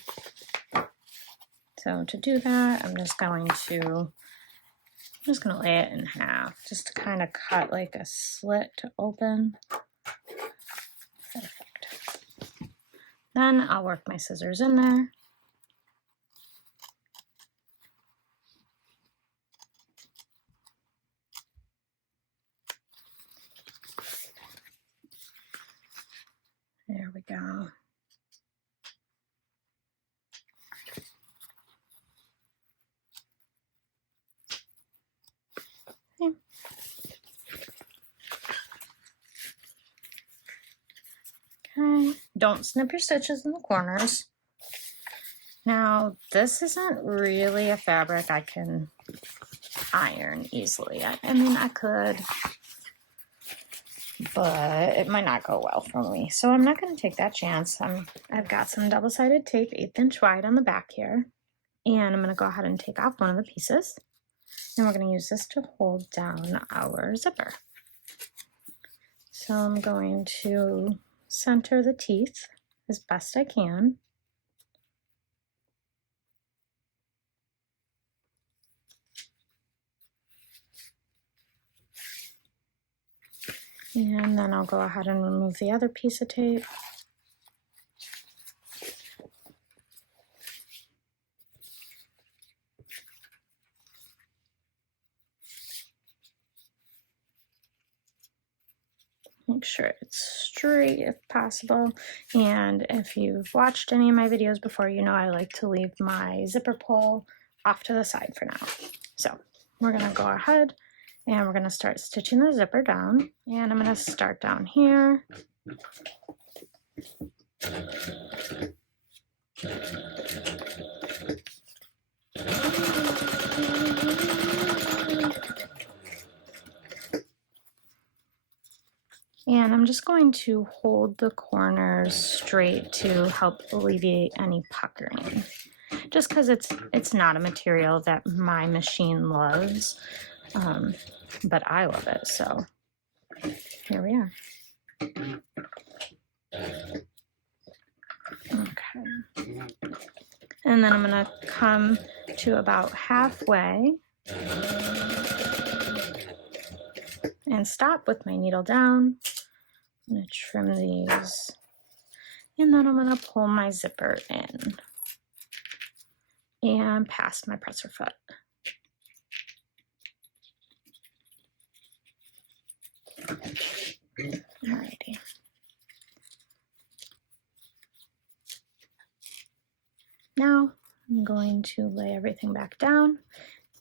So to do that, I'm just going to lay it in half, just to kind of cut like a slit to open. Perfect. Then I'll work my scissors in there. There we go. Okay, don't snip your stitches in the corners. Now, this isn't really a fabric I can iron easily. I mean, I could, but it might not go well for me. So I'm not going to take that chance. I've got some double-sided tape, 1/8 inch wide on the back here. And I'm going to go ahead and take off one of the pieces. And we're going to use this to hold down our zipper. So I'm going to center the teeth as best I can. And then I'll go ahead and remove the other piece of tape. Make sure it's straight if possible. And if you've watched any of my videos before, you know I like to leave my zipper pull off to the side for now. So we're going to go ahead and we're going to start stitching the zipper down. And I'm going to start down here. And I'm just going to hold the corners straight to help alleviate any puckering. Just because it's not a material that my machine loves, but I love it, so here we are. Okay. And then I'm going to come to about halfway and stop with my needle down. I'm going to trim these, and then I'm going to pull my zipper in and past my presser foot. Alrighty. Now I'm going to lay everything back down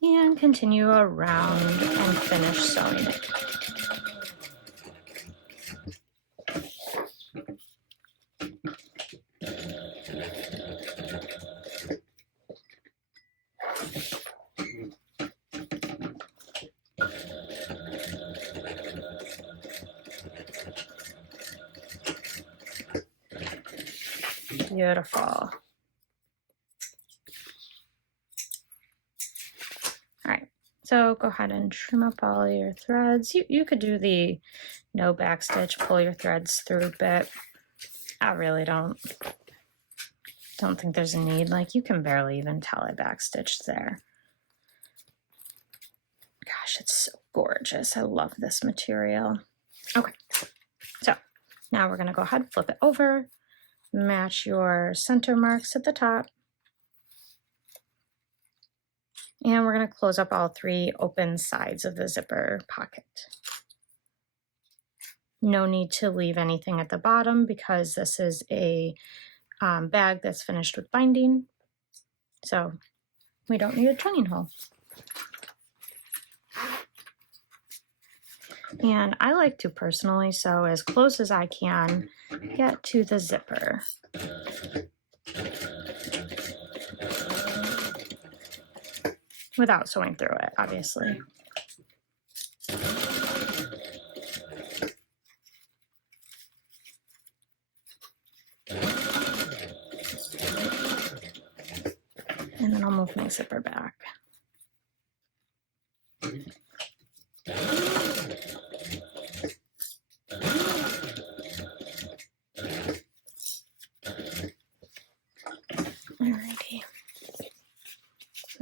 and continue around and finish sewing it. Beautiful. All right, so go ahead and trim up all your threads. You could do the no backstitch, pull your threads through bit. I really don't think there's a need. Like, you can barely even tell I backstitched there. Gosh, it's so gorgeous. I love this material. Okay, so now we're gonna go ahead, flip it over, match your center marks at the top. And we're going to close up all 3 open sides of the zipper pocket. No need to leave anything at the bottom because this is a bag that's finished with binding. So we don't need a trunnion hole. And I like to personally sew as close as I can get to the zipper. Without sewing through it, obviously. And then I'll move my zipper back.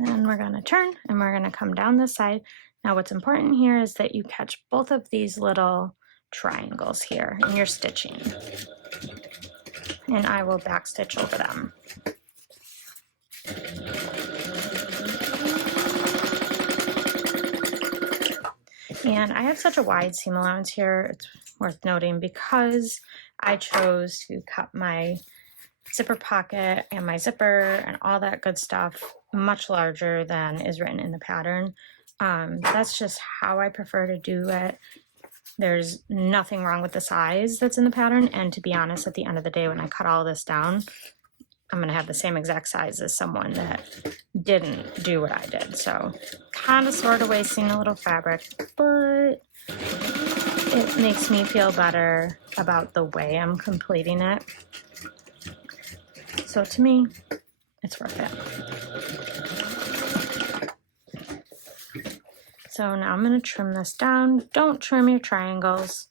Then we're going to turn and we're going to come down this side. Now what's important here is that you catch both of these little triangles here in your stitching. And I will back stitch over them. And I have such a wide seam allowance here, it's worth noting, because I chose to cut my zipper pocket and my zipper and all that good stuff much larger than is written in the pattern. That's just how I prefer to do it. There's nothing wrong with the size that's in the pattern, and to be honest, at the end of the day, when I cut all this down, I'm going to have the same exact size as someone that didn't do what I did. So kind of sort of wasting a little fabric, but it makes me feel better about the way I'm completing it. So to me, it's worth it. So now I'm going to trim this down. Don't trim your triangles.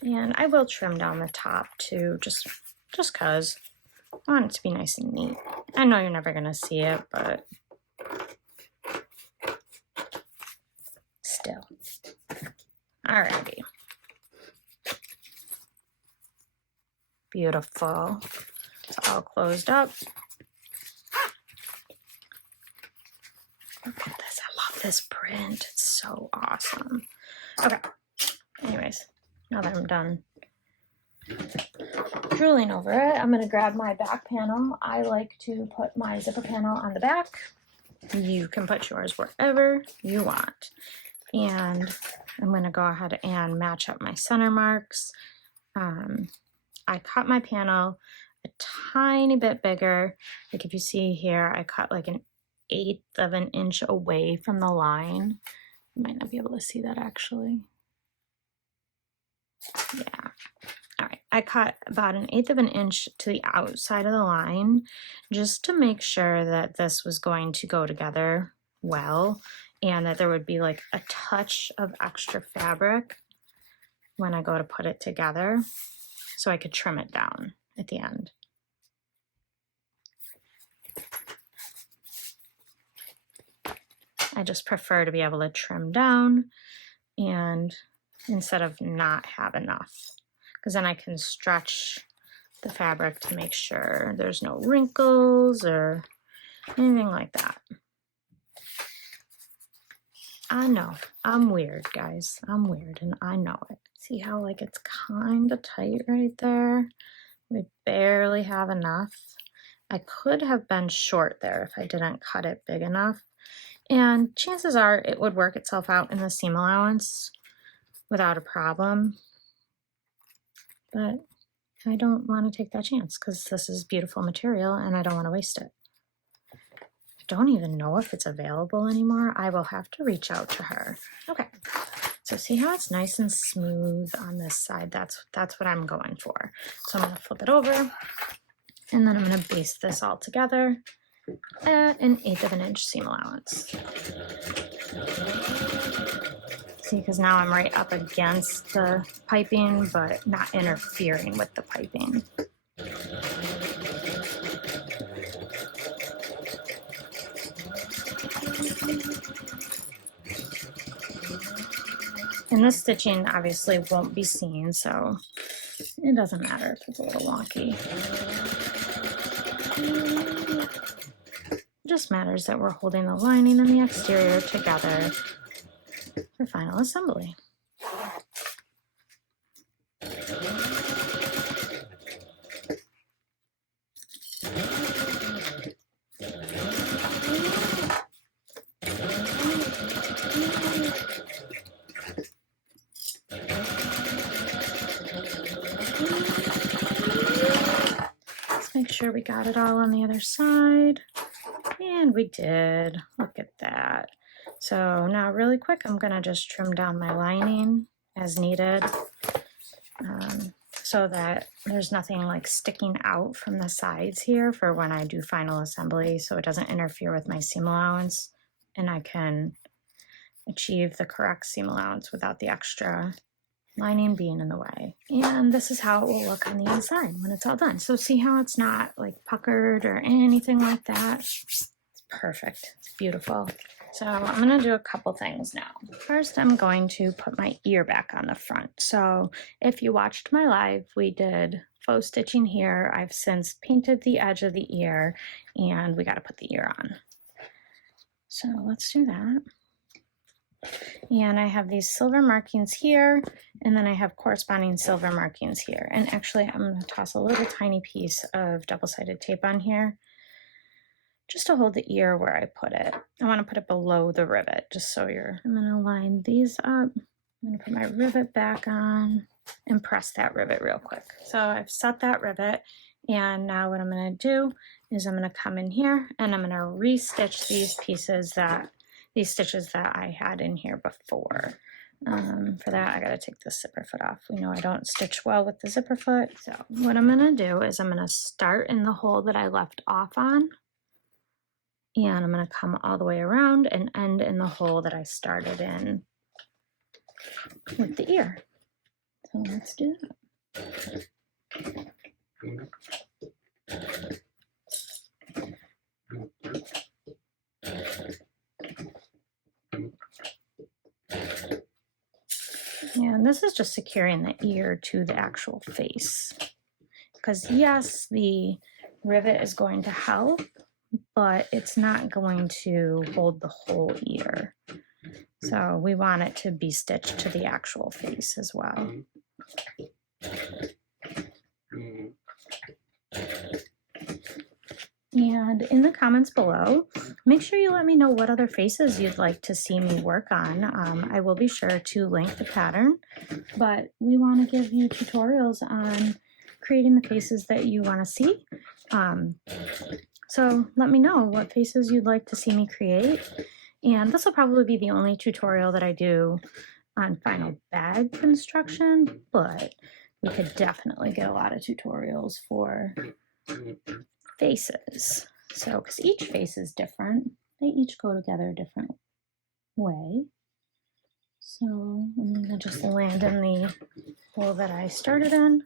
And I will trim down the top too, just because I want it to be nice and neat. I know you're never going to see it, but still. Alrighty. Beautiful. It's all closed up. Look at this. I love this print. It's so awesome. Okay. Anyways, now that I'm done drooling over it, I'm going to grab my back panel. I like to put my zipper panel on the back. You can put yours wherever you want. And I'm going to go ahead and match up my center marks. I cut my panel a tiny bit bigger. Like if you see here, I cut like 1/8 of an inch away from the line. You might not be able to see that actually. Yeah. All right, I cut about 1/8 of an inch to the outside of the line just to make sure that this was going to go together well and that there would be like a touch of extra fabric when I go to put it together so I could trim it down at the end. I just prefer to be able to trim down and instead of not have enough, because then I can stretch the fabric to make sure there's no wrinkles or anything like that. I know, I'm weird, guys. I'm weird and I know it. See how like it's kind of tight right there? We barely have enough. I could have been short there if I didn't cut it big enough. And chances are it would work itself out in the seam allowance without a problem. But I don't want to take that chance because this is beautiful material and I don't want to waste it. I don't even know if it's available anymore. I will have to reach out to her. Okay, so see how it's nice and smooth on this side? That's what I'm going for. So I'm going to flip it over and then I'm going to baste this all together at 1/8 of an inch seam allowance. See, because now I'm right up against the piping, but not interfering with the piping. And this stitching obviously won't be seen, so it doesn't matter if it's a little wonky. It just matters that we're holding the lining and the exterior together for final assembly. Let's make sure we got it all on the other side. And we did. Look at that. So now really quick, I'm going to just trim down my lining as needed so that there's nothing like sticking out from the sides here for when I do final assembly, so it doesn't interfere with my seam allowance and I can achieve the correct seam allowance without the extra lining being in the way. And this is how it will look on the inside when it's all done. So see how it's not like puckered or anything like that? It's Perfect. It's beautiful. So I'm going to do a couple things now. First, I'm going to put my ear back on the front. So if you watched my live, we did faux stitching here. I've since painted the edge of the ear, and we got to put the ear on. So let's do that. And I have these silver markings here, and then I have corresponding silver markings here. And actually, I'm going to toss a little tiny piece of double-sided tape on here, just to hold the ear where I put it. I want to put it below the rivet, just so I'm going to line these up. I'm going to put my rivet back on and press that rivet real quick. So I've set that rivet, and now what I'm going to do is I'm going to come in here and I'm going to re-stitch these stitches that I had in here before. For that, I got to take the zipper foot off. We know I don't stitch well with the zipper foot. So what I'm going to do is I'm going to start in the hole that I left off on, and I'm going to come all the way around and end in the hole that I started in with the ear. So let's do that. And this is just securing the ear to the actual face. Because yes, the rivet is going to help, but it's not going to hold the whole ear. So we want it to be stitched to the actual face as well. And in the comments below, make sure you let me know what other faces you'd like to see me work on. I will be sure to link the pattern, but we want to give you tutorials on creating the faces that you want to see. So let me know what faces you'd like to see me create. And this will probably be the only tutorial that I do on final bag construction, but we could definitely get a lot of tutorials for faces. So, because each face is different, they each go together a different way. So I'm going to just land in the hole that I started in.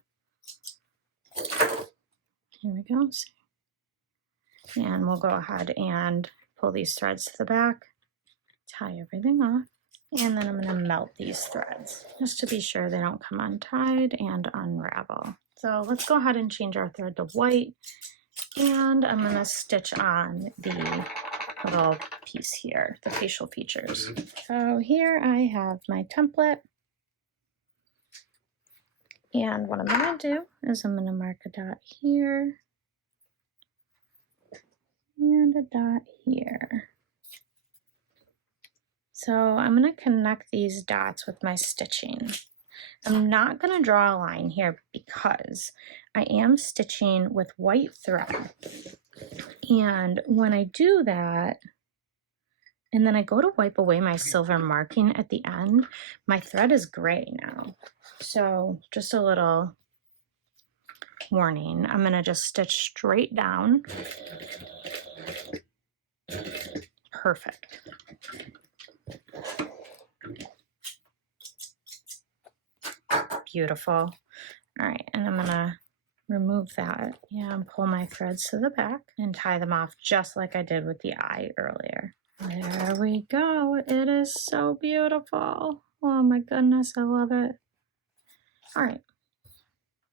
Here we go. And we'll go ahead and pull these threads to the back, tie everything off, and then I'm going to melt these threads just to be sure they don't come untied and unravel. So let's go ahead and change our thread to white, and I'm going to stitch on the little piece here, the facial features. So here I have my template, and what I'm going to do is I'm going to mark a dot here and a dot here. So I'm going to connect these dots with my stitching. I'm not going to draw a line here because I am stitching with white thread. And when I do that, and then I go to wipe away my silver marking at the end, my thread is gray now. So just a little warning, I'm going to just stitch straight down. Perfect. Beautiful. All right, and I'm gonna remove that and pull my threads to the back and tie them off just like I did with the eye earlier. There we go. It is so beautiful. Oh my goodness, I love it. All right,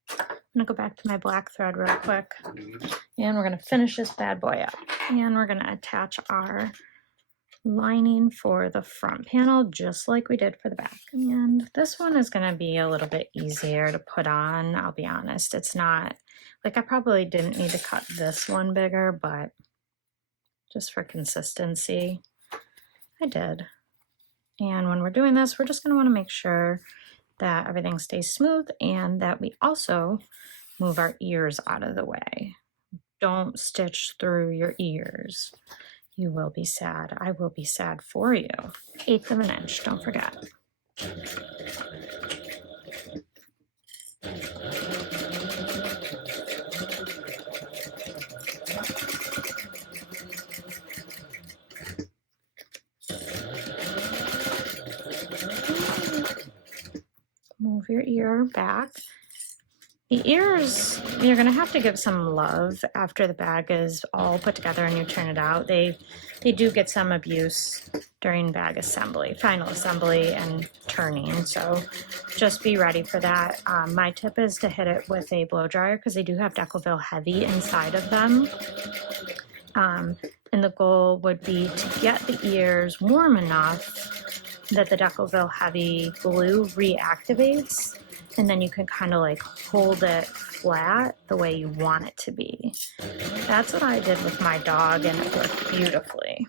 I'm gonna go back to my black thread real quick, and we're gonna finish this bad boy up, and we're gonna attach our lining for the front panel just like we did for the back. And this one is going to be a little bit easier to put on, I'll be honest. It's not like I probably didn't need to cut this one bigger, but just for consistency I did. And when we're doing this, we're just going to want to make sure that everything stays smooth and that we also move our ears out of the way. Don't stitch through your ears. You will be sad. I will be sad for you. 1/8 of an inch, don't forget. Move your ear back. The ears, you're gonna have to give some love after the bag is all put together and you turn it out. They do get some abuse during bag assembly, final assembly and turning, so just be ready for that. My tip is to hit it with a blow dryer because they do have Decovil Heavy inside of them. And the goal would be to get the ears warm enough that the Decovil Heavy glue reactivates, and then you can kind of like hold it flat the way you want it to be. That's what I did with my dog, and it worked beautifully.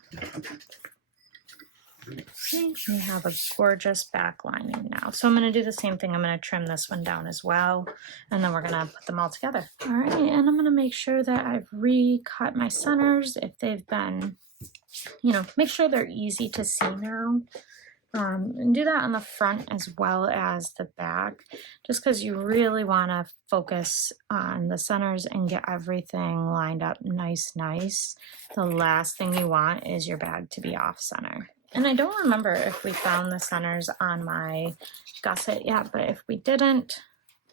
Okay, we have a gorgeous back lining now. So I'm going to do the same thing. I'm going to trim this one down as well, and then we're going to put them all together. All right, and I'm going to make sure that I've recut my centers if they've been, you know, make sure they're easy to see now. And do that on the front as well as the back, just because you really want to focus on the centers and get everything lined up nice. The last thing you want is your bag to be off center. And I don't remember if we found the centers on my gusset yet, but if we didn't,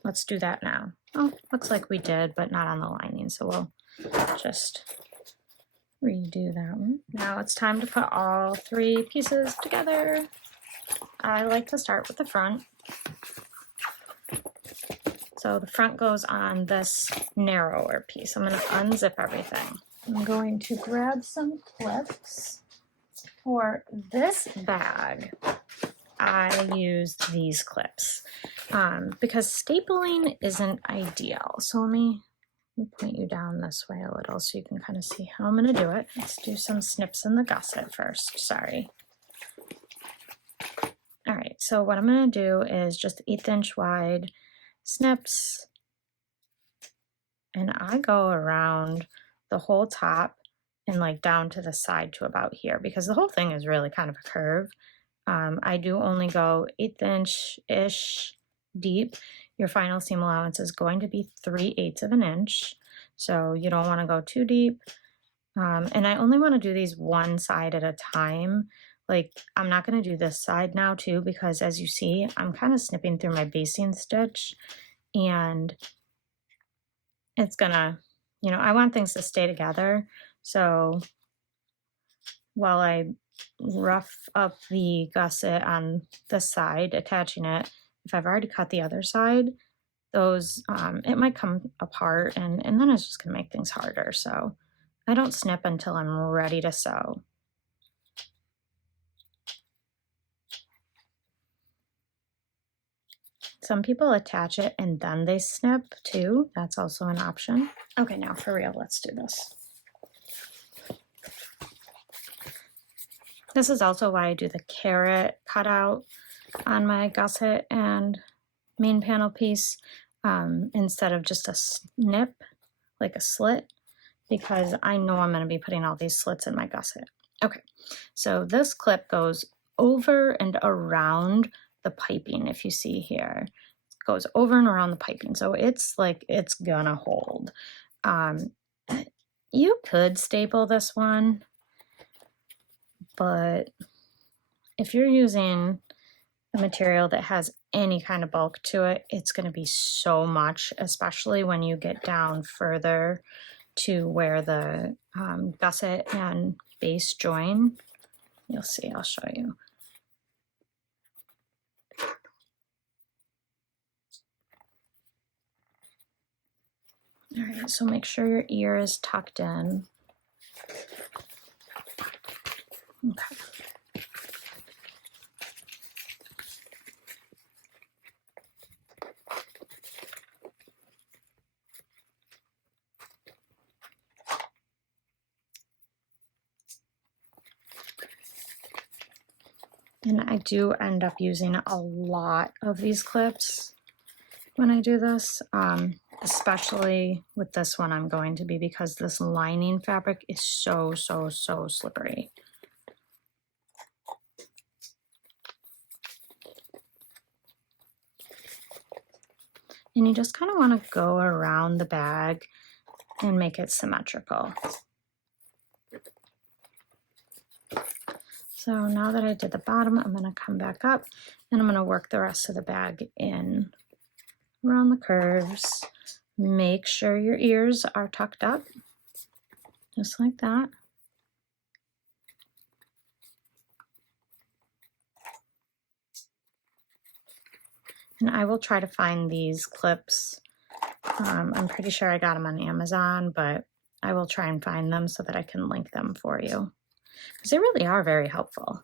let's do that now. Oh, looks like we did, but not on the lining, so we'll just redo that one. Now it's time to put all three pieces together. I like to start with the front. So the front goes on this narrower piece. I'm going to unzip everything. I'm going to grab some clips. For this bag, I used these clips because stapling isn't ideal. So let me point you down this way a little so you can kind of see how I'm going to do it. Let's do some snips in the gusset first. Sorry. All right, so what I'm going to do is just 1/8 inch wide snips, and I go around the whole top and like down to the side to about here because the whole thing is really kind of a curve. I do only go 1/8 inch-ish deep. Your final seam allowance is going to be 3/8 of an inch, so you don't want to go too deep. And I only want to do these one side at a time. Like, I'm not going to do this side now too, because as you see, I'm kind of snipping through my basting stitch, and it's gonna, you know, I want things to stay together. So while I rough up the gusset on this side, attaching it, if I've already cut the other side, those, it might come apart, and then it's just gonna make things harder. So I don't snip until I'm ready to sew. Some people attach it and then they snip too. That's also an option. Okay, now for real, let's do this. This is also why I do the carrot cutout on my gusset and main panel piece instead of just a snip, like a slit, because I know I'm going to be putting all these slits in my gusset. Okay, so this clip goes over and around the piping. If you see here, it goes over and around the piping, so it's like it's gonna hold. You could staple this one, but if you're using a material that has any kind of bulk to it, it's going to be so much, especially when you get down further to where the gusset and base join. You'll see, I'll show you. All right, so make sure your ear is tucked in. Okay. And I do end up using a lot of these clips when I do this, especially with this one I'm going to be, because this lining fabric is so slippery. And you just kind of want to go around the bag and make it symmetrical. So now that I did the bottom, I'm going to come back up and I'm going to work the rest of the bag in around the curves. Make sure your ears are tucked up, just like that. And I will try to find these clips. I'm pretty sure I got them on Amazon, but I will try and find them so that I can link them for you, because they really are very helpful.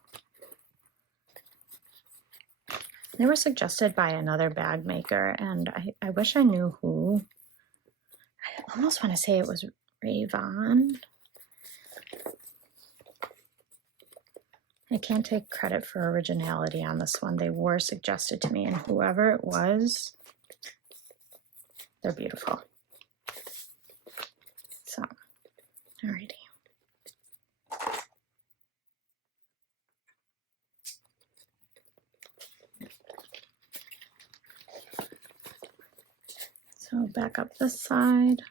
They were suggested by another bag maker, and I wish I knew who. I almost want to say it was Ravon. I can't take credit for originality on this one. They were suggested to me, and whoever it was, they're beautiful. So, alrighty. So back up this side.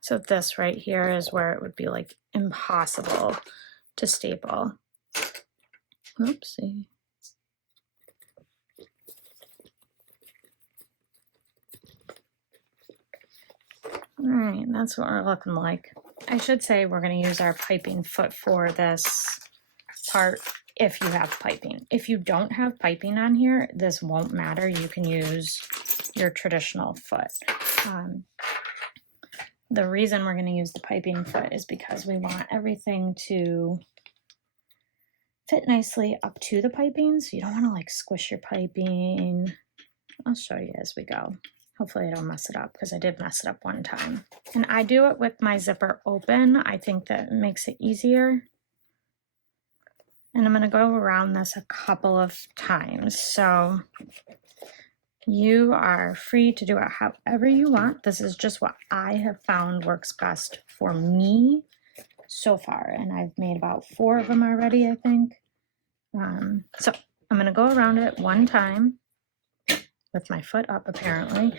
So this right here is where it would be like impossible to staple. Oopsie. All right, that's what we're looking like. I should say we're going to use our piping foot for this part if you have piping. If you don't have piping on here, this won't matter. You can use your traditional foot. The reason we're going to use the piping foot is because we want everything to fit nicely up to the piping, so you don't want to like squish your piping. I'll show you as we go. Hopefully I don't mess it up, because I did mess it up one time. And I do it with my zipper open. I think that makes it easier. And I'm going to go around this a couple of times. So you are free to do it however you want. This is just what I have found works best for me so far. And I've made about 4 of them already, I think. So I'm going to go around it one time with my foot up, apparently.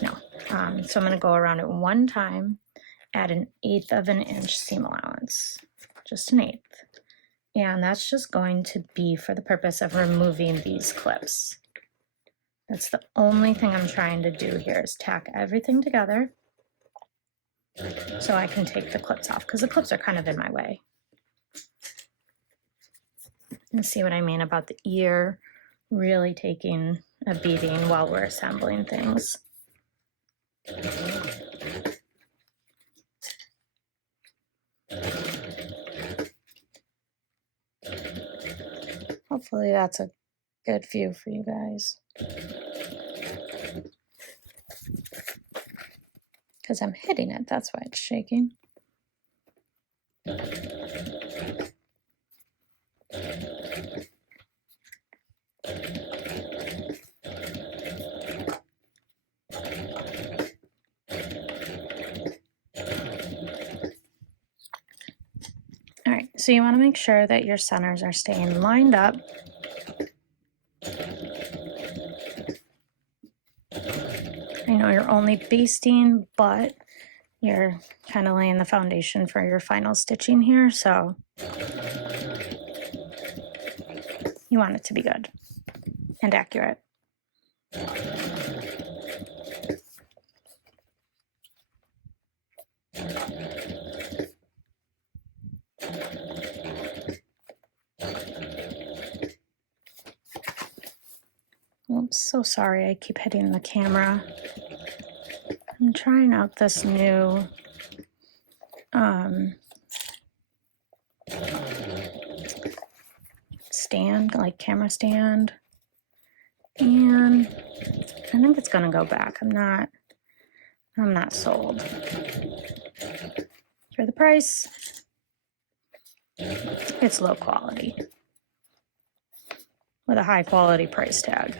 No. So I'm going to go around it one time, add 1/8 of an inch seam allowance, just 1/8. And that's just going to be for the purpose of removing these clips. That's the only thing I'm trying to do here, is tack everything together so I can take the clips off, because the clips are kind of in my way. And see what I mean about the ear really taking a beating while we're assembling things. Hopefully that's a good view for you guys, because I'm hitting it, that's why it's shaking. All right, so you want to make sure that your centers are staying lined up. I know you're only basting, but you're kind of laying the foundation for your final stitching here, so you want it to be good and accurate. Oops, so sorry, I keep hitting the camera. I'm trying out this new stand, like camera stand, and I think it's gonna go back. I'm not sold. For the price, it's low quality with a high quality price tag.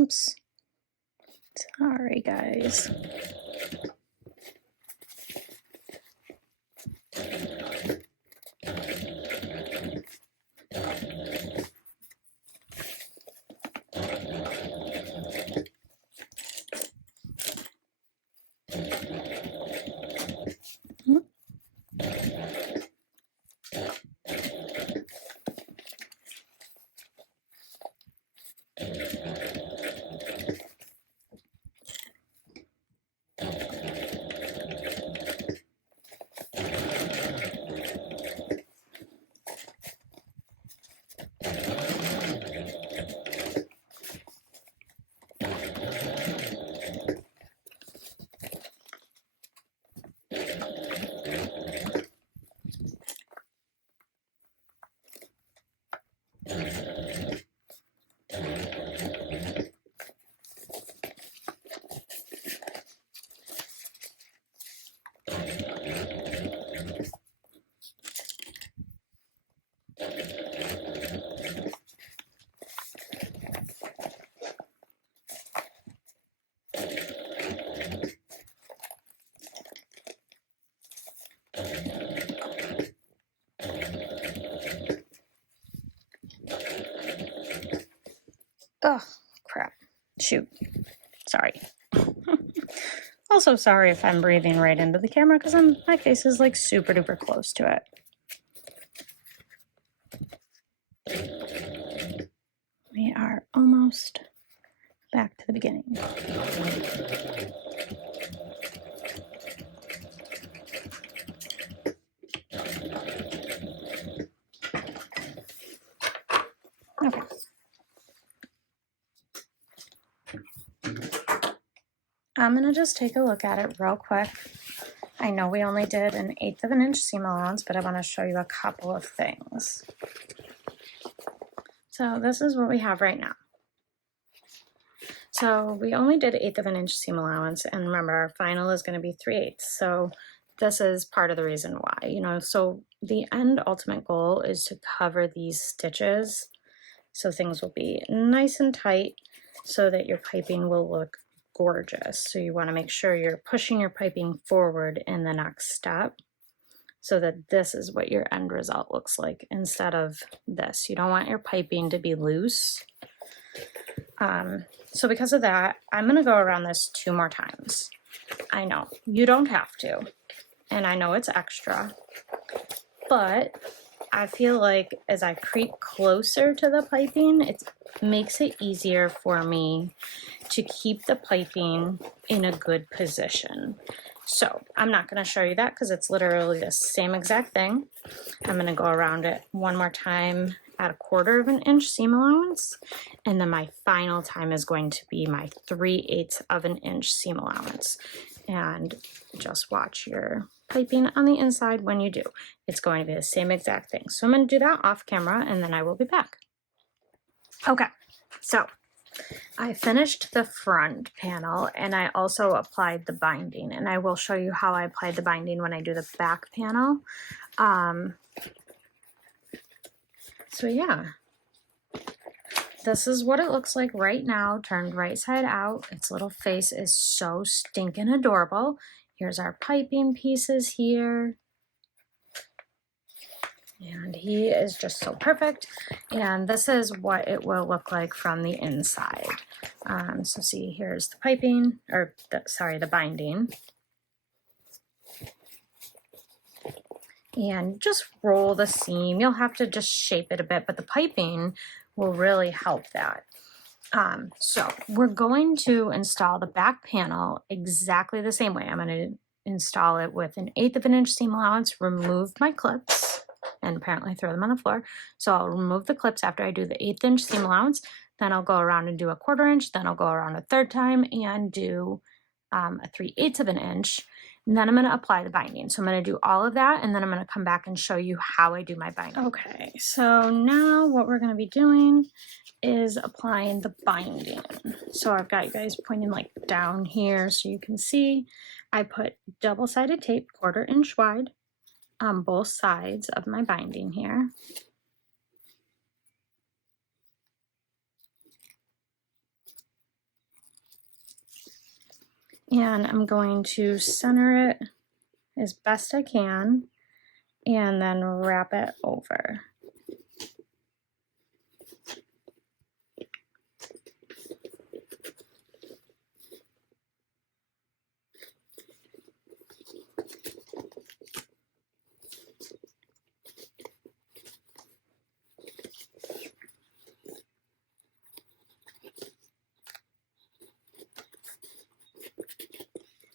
Oops. Sorry, guys. Oh, crap. Shoot. Sorry. Also sorry if I'm breathing right into the camera because my face is like super duper close to it. We are almost back to the beginning. Okay. I'm going to just take a look at it real quick. I know we only did 1/8 of an inch seam allowance, but I want to show you a couple of things. So this is what we have right now. So we only did 1/8 of an inch seam allowance, and remember our final is going to be 3/8. So this is part of the reason why, you know, so the end ultimate goal is to cover these stitches so things will be nice and tight so that your piping will look gorgeous. So you want to make sure you're pushing your piping forward in the next step so that this is what your end result looks like instead of this. You don't want your piping to be loose. So because of that, I'm going to go around this 2 more times. I know you don't have to, and I know it's extra, but I feel like as I creep closer to the piping, it makes it easier for me to keep the piping in a good position. So I'm not going to show you that because it's literally the same exact thing. I'm going to go around it 1 more time at 1/4 of an inch seam allowance, and then my final time is going to be my 3/8 of an inch seam allowance. And just watch your piping on the inside when you do. It's going to be the same exact thing. So I'm going to do that off camera and then I will be back. Okay, so I finished the front panel and I also applied the binding, and I will show you how I applied the binding when I do the back panel. So yeah, this is what it looks like right now, turned right side out. Its little face is so stinking adorable. Here's our piping pieces here. And he is just so perfect. And this is what it will look like from the inside. So see, here's the piping, or the binding. And just roll the seam. You'll have to just shape it a bit, but the piping will really help that. So we're going to install the back panel exactly the same way. I'm going to install it with 1/8 of an inch seam allowance, remove my clips, and apparently throw them on the floor. So I'll remove the clips after I do the 1/8 inch seam allowance. Then I'll go around and do a 1/4 inch. Then I'll go around a 3rd time and do a 3/8 of an inch. And then I'm going to apply the binding. So I'm going to do all of that, and then I'm going to come back and show you how I do my binding. Okay, so now what we're going to be doing is applying the binding. So I've got you guys pointing like down here so you can see. I put double-sided tape 1/4 inch wide on both sides of my binding here. And I'm going to center it as best I can and then wrap it over.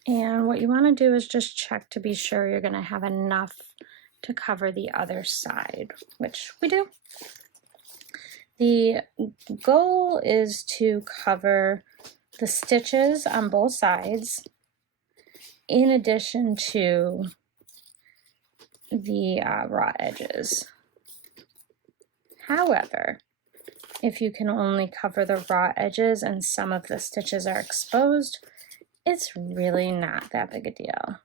And what you want to do is just check to be sure you're going to have enough to cover the other side, which we do. The goal is to cover the stitches on both sides in addition to the raw edges. However, if you can only cover the raw edges and some of the stitches are exposed, it's really not that big a deal.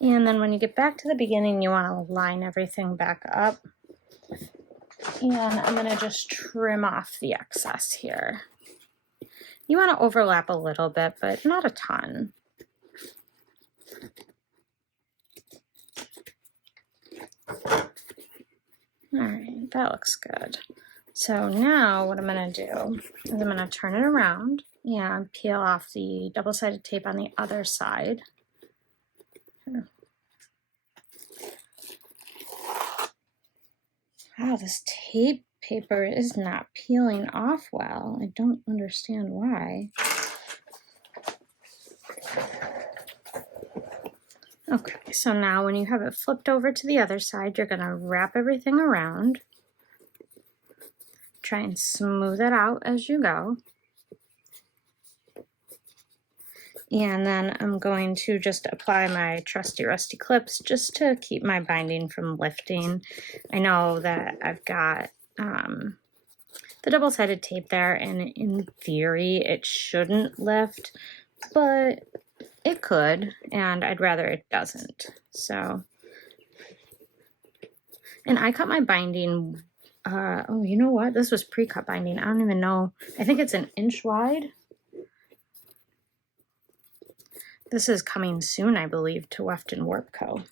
And then when you get back to the beginning, you want to line everything back up. And I'm going to just trim off the excess here. You want to overlap a little bit, but not a ton. All right, that looks good. So now what I'm going to do is I'm going to turn it around and peel off the double-sided tape on the other side. Wow, this tape paper is not peeling off well. I don't understand why. Okay, so now when you have it flipped over to the other side, you're going to wrap everything around. Try and smooth it out as you go. And then I'm going to just apply my trusty rusty clips just to keep my binding from lifting. I know that I've got the double-sided tape there, and in theory it shouldn't lift, but it could, and I'd rather it doesn't. So, and I cut my binding, oh, you know what? This was pre-cut binding. I don't even know. I think it's 1 inch wide. This is coming soon, I believe, to Weft Warp Co.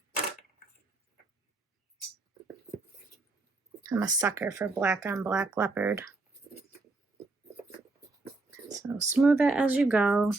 I'm a sucker for black on black leopard. So smooth it as you go.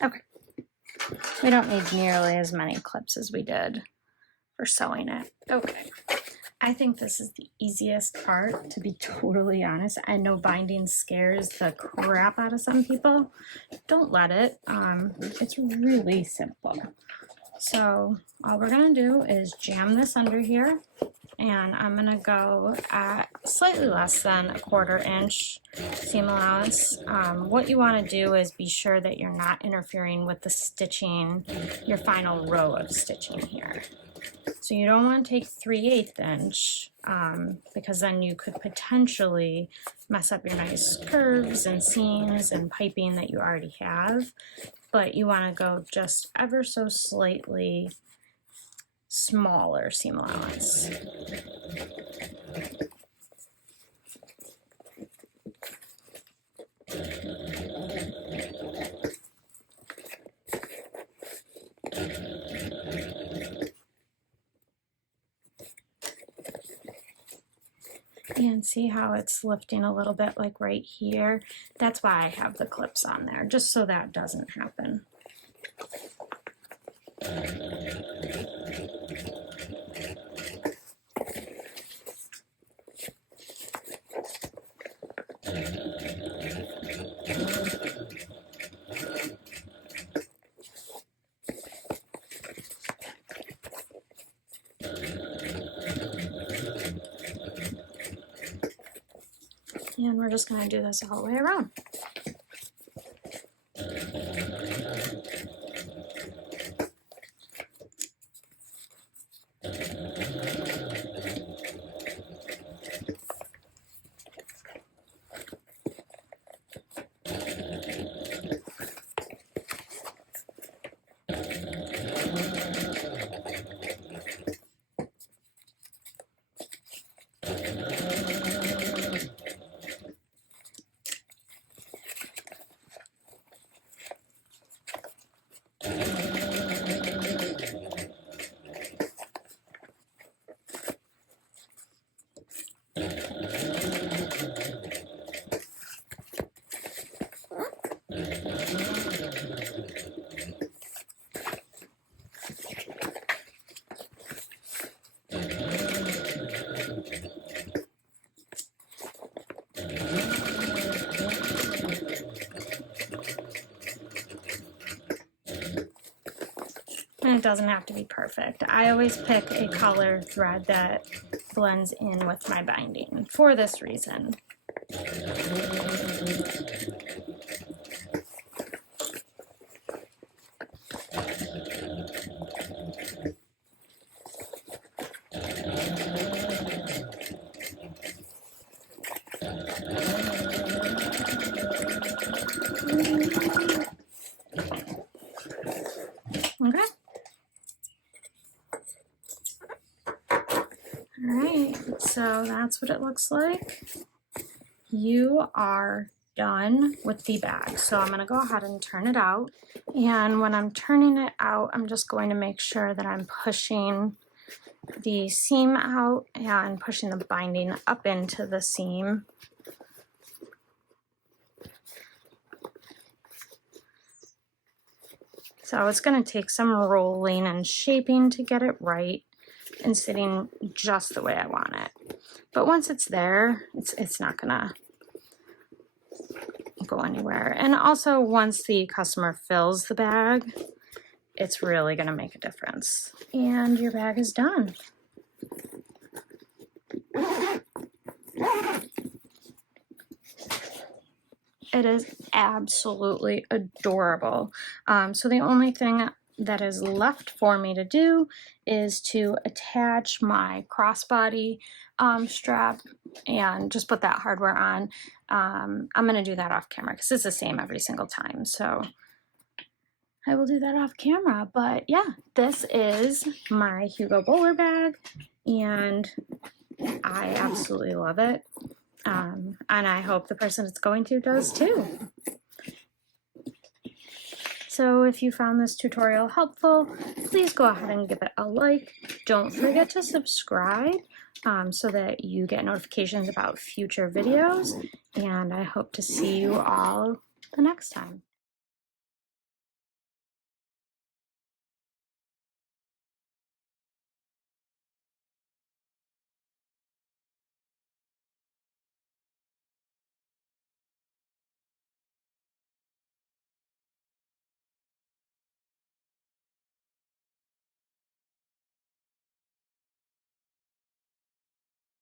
Okay, we don't need nearly as many clips as we did for sewing it. Okay, I think this is the easiest part, to be totally honest. I know binding scares the crap out of some people. Don't let it. It's really simple. So all we're gonna do is jam this under here, and I'm gonna go at slightly less than 1/4 inch seam allowance. What you want to do is be sure that you're not interfering with the stitching, your final row of stitching here. So you don't want to take 3/8 inch because then you could potentially mess up your nice curves and seams and piping that you already have. But you want to go just ever so slightly smaller seam allowance. And see how it's lifting a little bit like right here? That's why I have the clips on there, just so that doesn't happen. And we're just going to do this all the way around. And it doesn't have to be perfect. I always pick a color thread that blends in with my binding for this reason. Okay. Alright, so that's what it looks like. You are done with the bag. So I'm going to go ahead and turn it out. And when I'm turning it out, I'm just going to make sure that I'm pushing the seam out and pushing the binding up into the seam. So it's going to take some rolling and shaping to get it right and sitting just the way I want it. But once it's there, it's not going to go anywhere. And also once the customer fills the bag, it's really going to make a difference. And your bag is done. It is absolutely adorable. So the only thing that is left for me to do is to attach my crossbody strap and just put that hardware on. I'm going to do that off camera because it's the same every single time. So I will do that off camera. But yeah, this is my Hugo Bowler bag and I absolutely love it. And I hope the person it's going to does too. So if you found this tutorial helpful, please go ahead and give it a like. Don't forget to subscribe so that you get notifications about future videos. And I hope to see you all the next time.